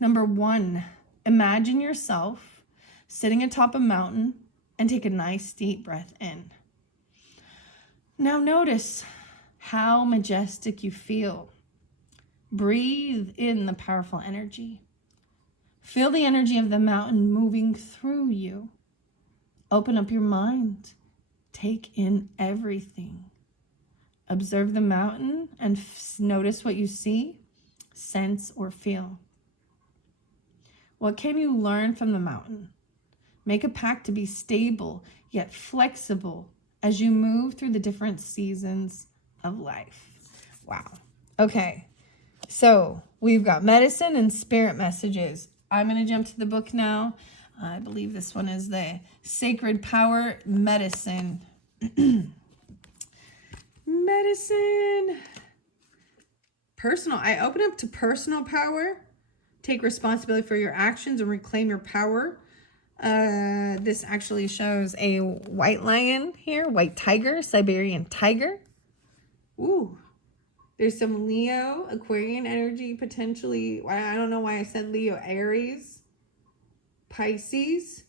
Number 1, imagine yourself sitting atop a mountain and take a nice deep breath in. Now notice how majestic you feel. Breathe in the powerful energy. Feel the energy of the mountain moving through you. Open up your mind. Take in everything. Observe the mountain and notice what you see, sense, or feel. What can you learn from the mountain? Make a pact to be stable yet flexible as you move through the different seasons of life. Wow. Okay. So we've got medicine and spirit messages. I'm going to jump to the book now. I believe this one is the Sacred Power Medicine. Medicine. Personal. I open up to personal power. Take responsibility for your actions and reclaim your power. This actually shows a white lion here. White tiger. Siberian tiger. Ooh. There's some Leo, Aquarian energy, potentially. I don't know why I said Leo, Aries, Pisces.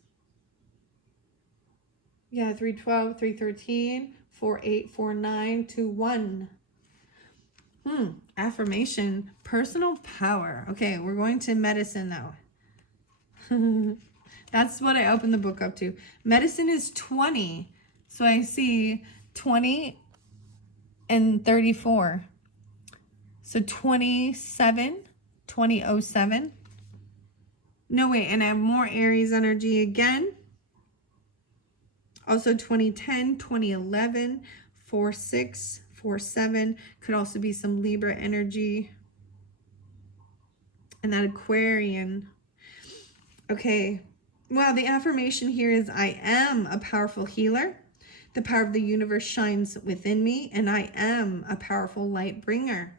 Yeah, 312, 313, 48, 49, 21. Affirmation, personal power. Okay, we're going to medicine now. That's what I opened the book up to. Medicine is 20. So I see 20 and 34. So 27, 2007. No, wait, and I have more Aries energy again. Also 2010, 2011, 46, 47. Could also be some Libra energy. And that Aquarian. Okay, Wow, the affirmation here is I am a powerful healer. The power of the universe shines within me, and I am a powerful light bringer.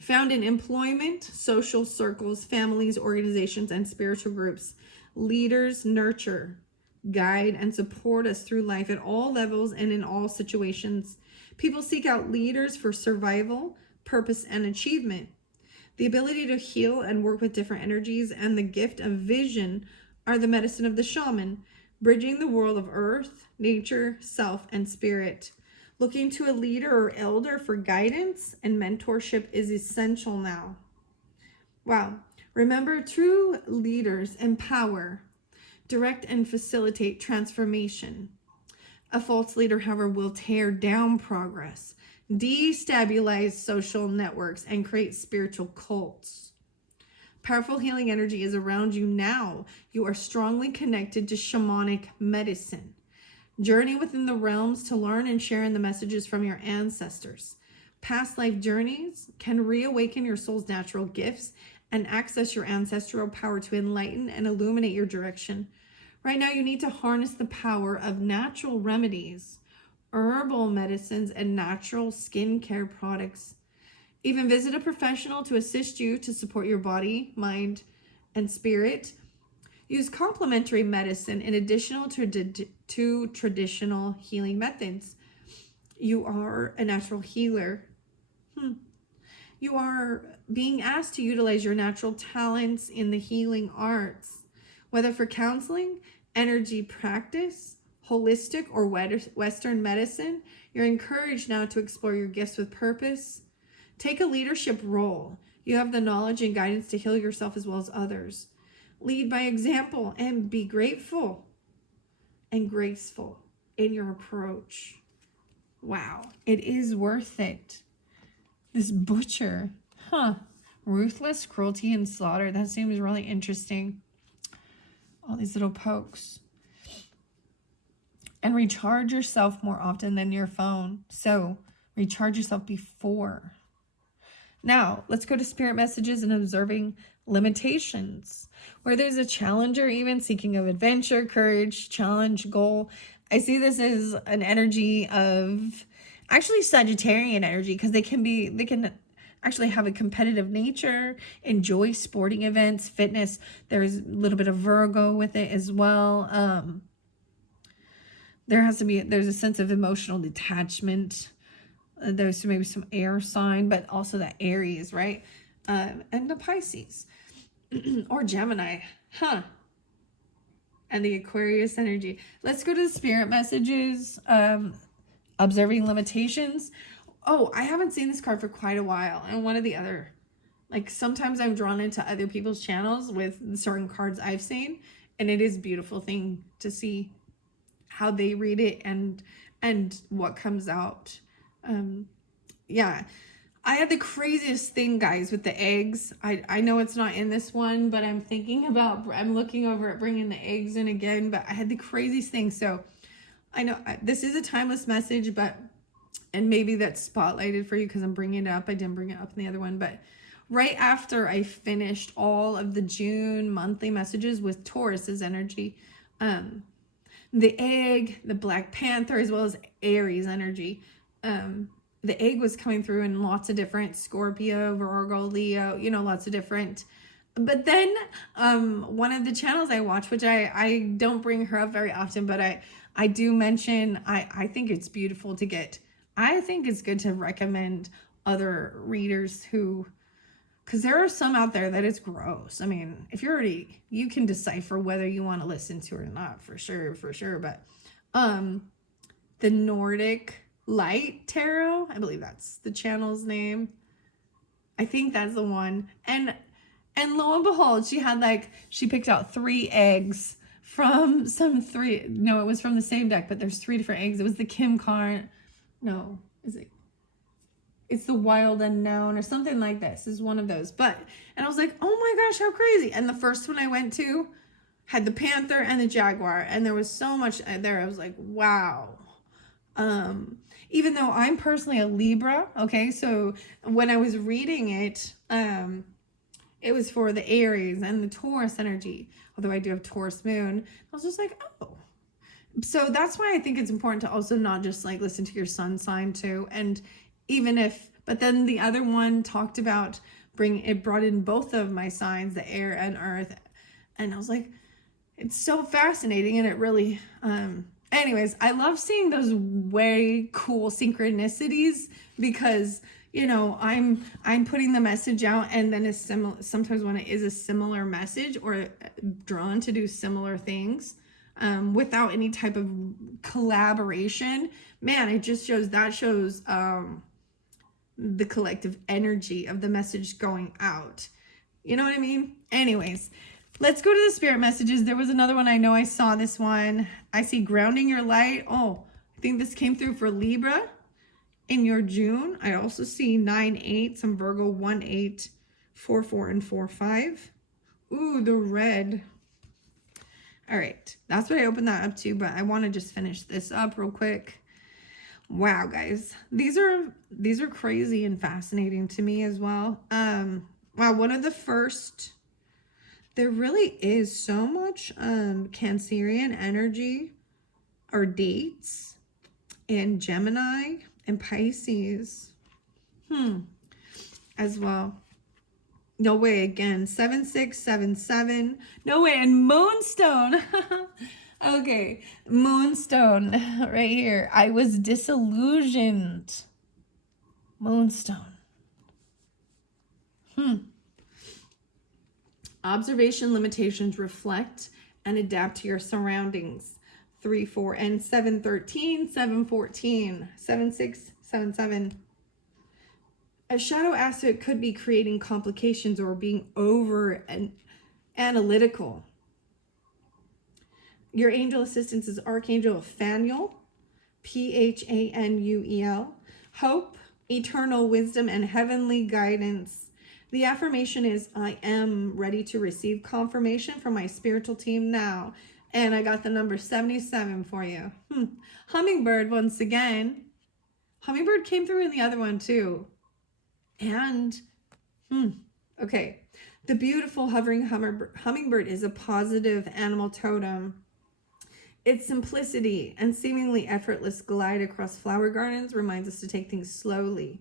Found in employment, social circles, families, organizations, and spiritual groups, leaders nurture, guide, and support us through life at all levels and in all situations. People seek out leaders for survival, purpose, and achievement. The ability to heal and work with different energies and the gift of vision are the medicine of the shaman, bridging the world of earth, nature, self, and spirit. Looking to a leader or elder for guidance and mentorship is essential now. Wow. Remember, true leaders empower, direct, and facilitate transformation. A false leader, however, will tear down progress, destabilize social networks, and create spiritual cults. Powerful healing energy is around you now. You are strongly connected to shamanic medicine. Journey within the realms to learn and share in the messages from your ancestors. Past life journeys can reawaken your soul's natural gifts and access your ancestral power to enlighten and illuminate your direction. Right now, you need to harness the power of natural remedies, herbal medicines, and natural skincare products. Even visit a professional to assist you to support your body, mind, and spirit. Use complementary medicine in addition to traditional healing methods. You are a natural healer. You are being asked to utilize your natural talents in the healing arts, whether for counseling, energy practice, holistic, or Western medicine. You're encouraged now to explore your gifts with purpose. Take a leadership role. You have the knowledge and guidance to heal yourself as well as others. Lead by example and be grateful and graceful in your approach. Wow, it is worth it. This butcher, ruthless cruelty and slaughter. That seems really interesting. All these little pokes. And recharge yourself more often than your phone. So recharge yourself before. Now, let's go to spirit messages and observing limitations. Where there's a challenger, even seeking of adventure, courage, challenge, goal. I see this as an energy of actually Sagittarian energy, because they can actually have a competitive nature, enjoy sporting events, fitness. There's a little bit of Virgo with it as well. There's a sense of emotional detachment. There's maybe some air sign, but also that Aries, right? And the Pisces or Gemini, and the Aquarius energy. Let's go to the spirit messages. Observing limitations. Oh, I haven't seen this card for quite a while. And one of the other, like sometimes I'm drawn into other people's channels with certain cards I've seen, and it is a beautiful thing to see how they read it and what comes out. Yeah, I had the craziest thing, guys, with the eggs. I know it's not in this one, but I'm looking over at bringing the eggs in again, but I had the craziest thing. So I know this is a timeless message, and maybe that's spotlighted for you because I'm bringing it up. I didn't bring it up in the other one, but right after I finished all of the June monthly messages with Taurus's energy, the egg, the Black Panther, as well as Aries energy, the egg was coming through in lots of different Scorpio, Virgo, Leo, lots of different. But then one of the channels I watch, which I don't bring her up very often, but I do mention, I think it's beautiful to get, I think it's good to recommend other readers because there are some out there that it's gross. I mean, if you can decipher whether you want to listen to it or not, for sure. But the Nordic Light Tarot, I believe that's the channel's name. I think that's the one. And lo and behold, she picked out 3 eggs from it was from the same deck, but there's 3 different eggs. It was the Kim Karn. No, it's the Wild Unknown or something like this is one of those. And I was like, oh my gosh, how crazy. And the first one I went to had the Panther and the Jaguar, and there was so much there. I was like, wow. Even though I'm personally a Libra, okay, so when I was reading it, it was for the Aries and the Taurus energy. Although I do have Taurus moon. I was just like, oh. So that's why I think it's important to also not just like listen to your sun sign too. And even if, but then the other one talked about it brought in both of my signs, the air and earth. And I was like, it's so fascinating. And it really, anyways, I love seeing those way cool synchronicities because, you know, I'm putting the message out, and then it's similar. Sometimes when it is a similar message or drawn to do similar things, without any type of collaboration, man, it just shows the collective energy of the message going out. You know what I mean? Anyways, let's go to the spirit messages. There was another one. I know I saw this one. I see grounding your light. Oh, I think this came through for Libra in your June. I also see 9-8, some Virgo 1-8, 4-4, and 4-5. Ooh, the red. All right, that's what I opened that up to, but I want to just finish this up real quick. Wow, guys, these are crazy and fascinating to me as well. Wow, one of the first, there really is so much Cancerian energy or dates in Gemini and Pisces as well. No way again. 7677. No way. And Moonstone. Okay. Moonstone right here. I was disillusioned. Moonstone. Observation limitations, reflect and adapt to your surroundings. 3-4 and 7-13, 7-14, 7-6-7-7. A shadow aspect could be creating complications or being over and analytical. Your angel assistance is Archangel Phanuel, Phanuel. Hope, eternal wisdom, and heavenly guidance. The affirmation is, I am ready to receive confirmation from my spiritual team now. And I got the number 77 for you. Hummingbird once again. Hummingbird came through in the other one too. And, okay. The beautiful hovering hummingbird is a positive animal totem. Its simplicity and seemingly effortless glide across flower gardens reminds us to take things slowly.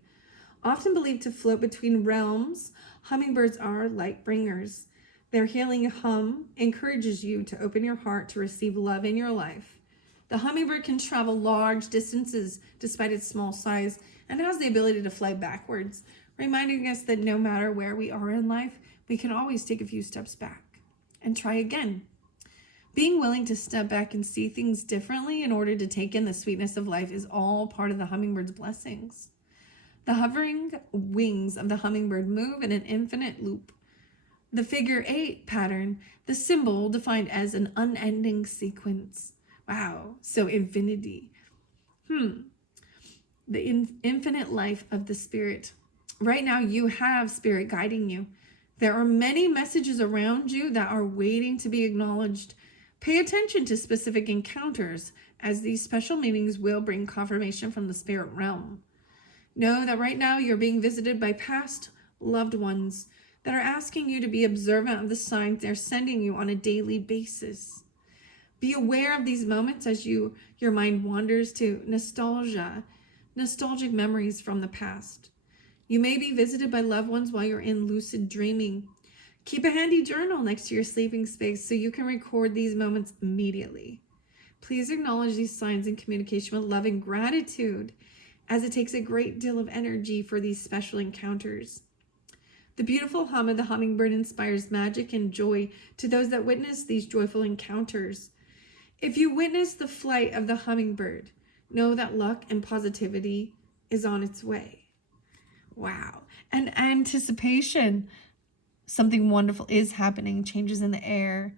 Often believed to float between realms, hummingbirds are light bringers. Their healing hum encourages you to open your heart to receive love in your life. The hummingbird can travel large distances despite its small size and has the ability to fly backwards, reminding us that no matter where we are in life, we can always take a few steps back and try again. Being willing to step back and see things differently in order to take in the sweetness of life is all part of the hummingbird's blessings. The hovering wings of the hummingbird move in an infinite loop. The figure 8 pattern, the symbol defined as an unending sequence. Wow, so infinity. The infinite life of the spirit. Right now you have spirit guiding you. There are many messages around you that are waiting to be acknowledged. Pay attention to specific encounters, as these special meetings will bring confirmation from the spirit realm. Know that right now you're being visited by past loved ones that are asking you to be observant of the signs they're sending you on a daily basis. Be aware of these moments as your mind wanders to nostalgic memories from the past. You may be visited by loved ones while you're in lucid dreaming. Keep a handy journal next to your sleeping space so you can record these moments immediately. Please acknowledge these signs in communication with love and gratitude, as it takes a great deal of energy for these special encounters. The beautiful hum of the hummingbird inspires magic and joy to those that witness these joyful encounters. If you witness the flight of the hummingbird, know that luck and positivity is on its way. Wow. And anticipation. Something wonderful is happening. Changes in the air.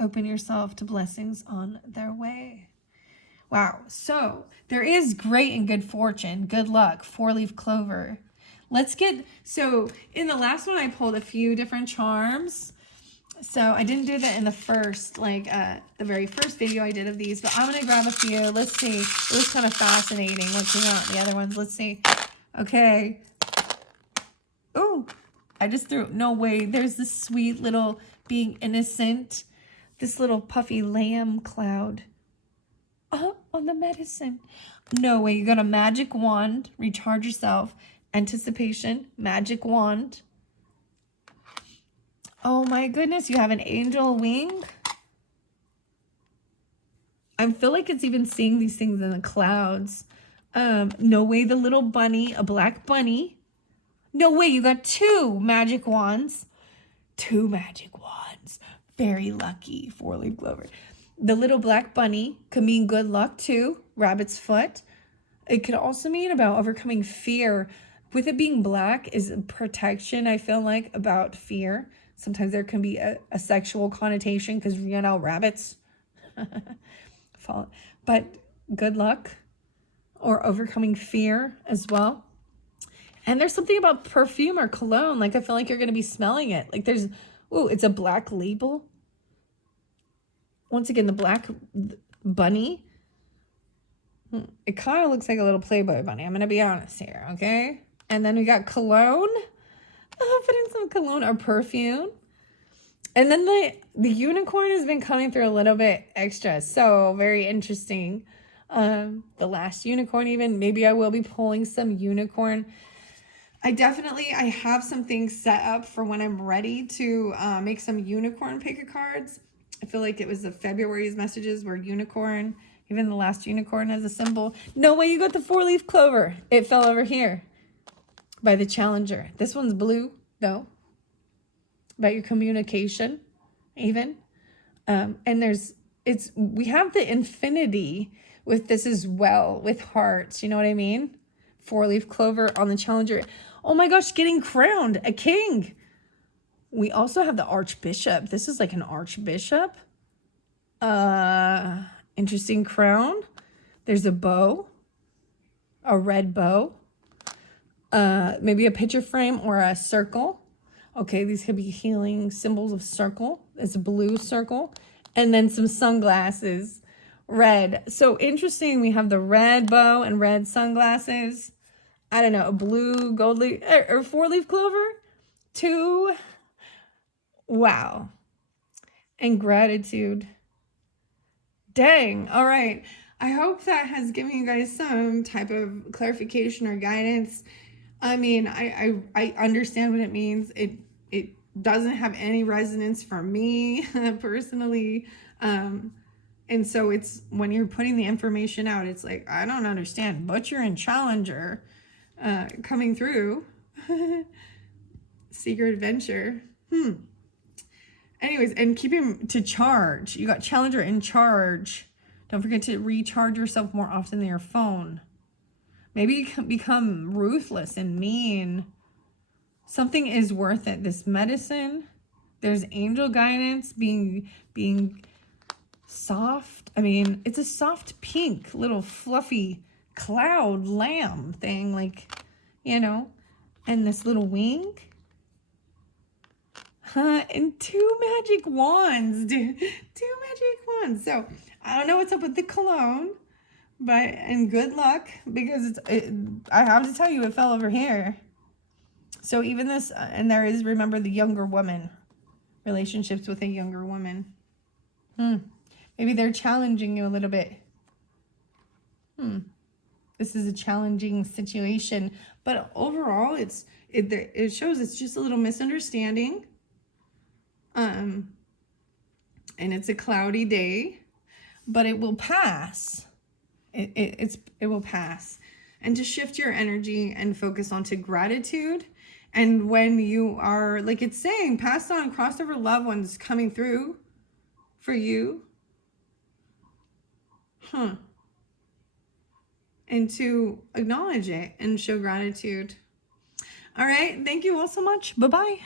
Open yourself to blessings on their way. Wow. So there is great and good fortune, good luck, 4-leaf clover. So in the last one, I pulled a few different charms. So I didn't do that in the first, the very first video I did of these, but I'm going to grab a few. Let's see. It was kind of fascinating looking at the other ones. Let's see. Okay. Ooh, I just threw, no way. There's this sweet little being innocent. This little puffy lamb cloud. On the medicine. No way. You got a magic wand. Recharge yourself. Anticipation. Magic wand. Oh my goodness. You have an angel wing. I feel like it's even seeing these things in the clouds. No way. The little bunny. A black bunny. No way. You got 2 magic wands. 2 magic wands. Very lucky. 4-leaf clover. The little black bunny could mean good luck too. Rabbit's foot. It could also mean about overcoming fear. With it being black is protection, I feel like, about fear. Sometimes there can be a sexual connotation because, you know, rabbits. But good luck or overcoming fear as well. And there's something about perfume or cologne. Like, I feel like you're going to be smelling it. Like there's, ooh, it's a black label. Once again, the black bunny. It kind of looks like a little Playboy bunny. I'm going to be honest here, okay? And then we got cologne. Oh, put in some cologne or perfume. And then the unicorn has been coming through a little bit extra. So very interesting. The last unicorn even. Maybe I will be pulling some unicorn. I have some things set up for when I'm ready to make some unicorn pick-a cards. I feel like it was the February's messages were unicorn. Even the last unicorn has a symbol. No way, you got the 4-leaf clover. It fell over here by the challenger. This one's blue, though. About your communication, even. And we have the infinity with this as well, with hearts. You know what I mean? 4-leaf clover on the challenger. Oh my gosh, getting crowned a king. We also have the archbishop. This is like an archbishop. Interesting crown. There's a bow. A red bow. Maybe a picture frame or a circle. Okay, these could be healing symbols of circle. It's a blue circle. And then some sunglasses. Red. So interesting. We have the red bow and red sunglasses. I don't know. A blue, gold leaf, or 4-leaf clover. 2. Wow. And gratitude. Dang. All right. I hope that has given you guys some type of clarification or guidance. I mean, I understand what it means. It doesn't have any resonance for me personally. And so it's when you're putting the information out, it's like, I don't understand. Butcher and Challenger coming through. Secret Adventure. Anyways, and keep him to charge. You got Challenger in charge. Don't forget to recharge yourself more often than your phone. Maybe you can become ruthless and mean. Something is worth it. This medicine, there's angel guidance, being soft. I mean, it's a soft pink, little fluffy cloud lamb thing, like, you know, and this little wing. And 2 magic wands, dude. 2 magic wands. So I don't know what's up with the cologne, and good luck, because I have to tell you, it fell over here. So even this, and there is, remember, the younger woman, relationships with a younger woman. Maybe they're challenging you a little bit. This is a challenging situation, but overall, it shows it's just a little misunderstanding. And it's a cloudy day, but it will pass. It will pass. And to shift your energy and focus onto gratitude. And when you are, like it's saying, passed on crossover loved ones coming through for you. And to acknowledge it and show gratitude. All right. Thank you all so much. Bye-bye.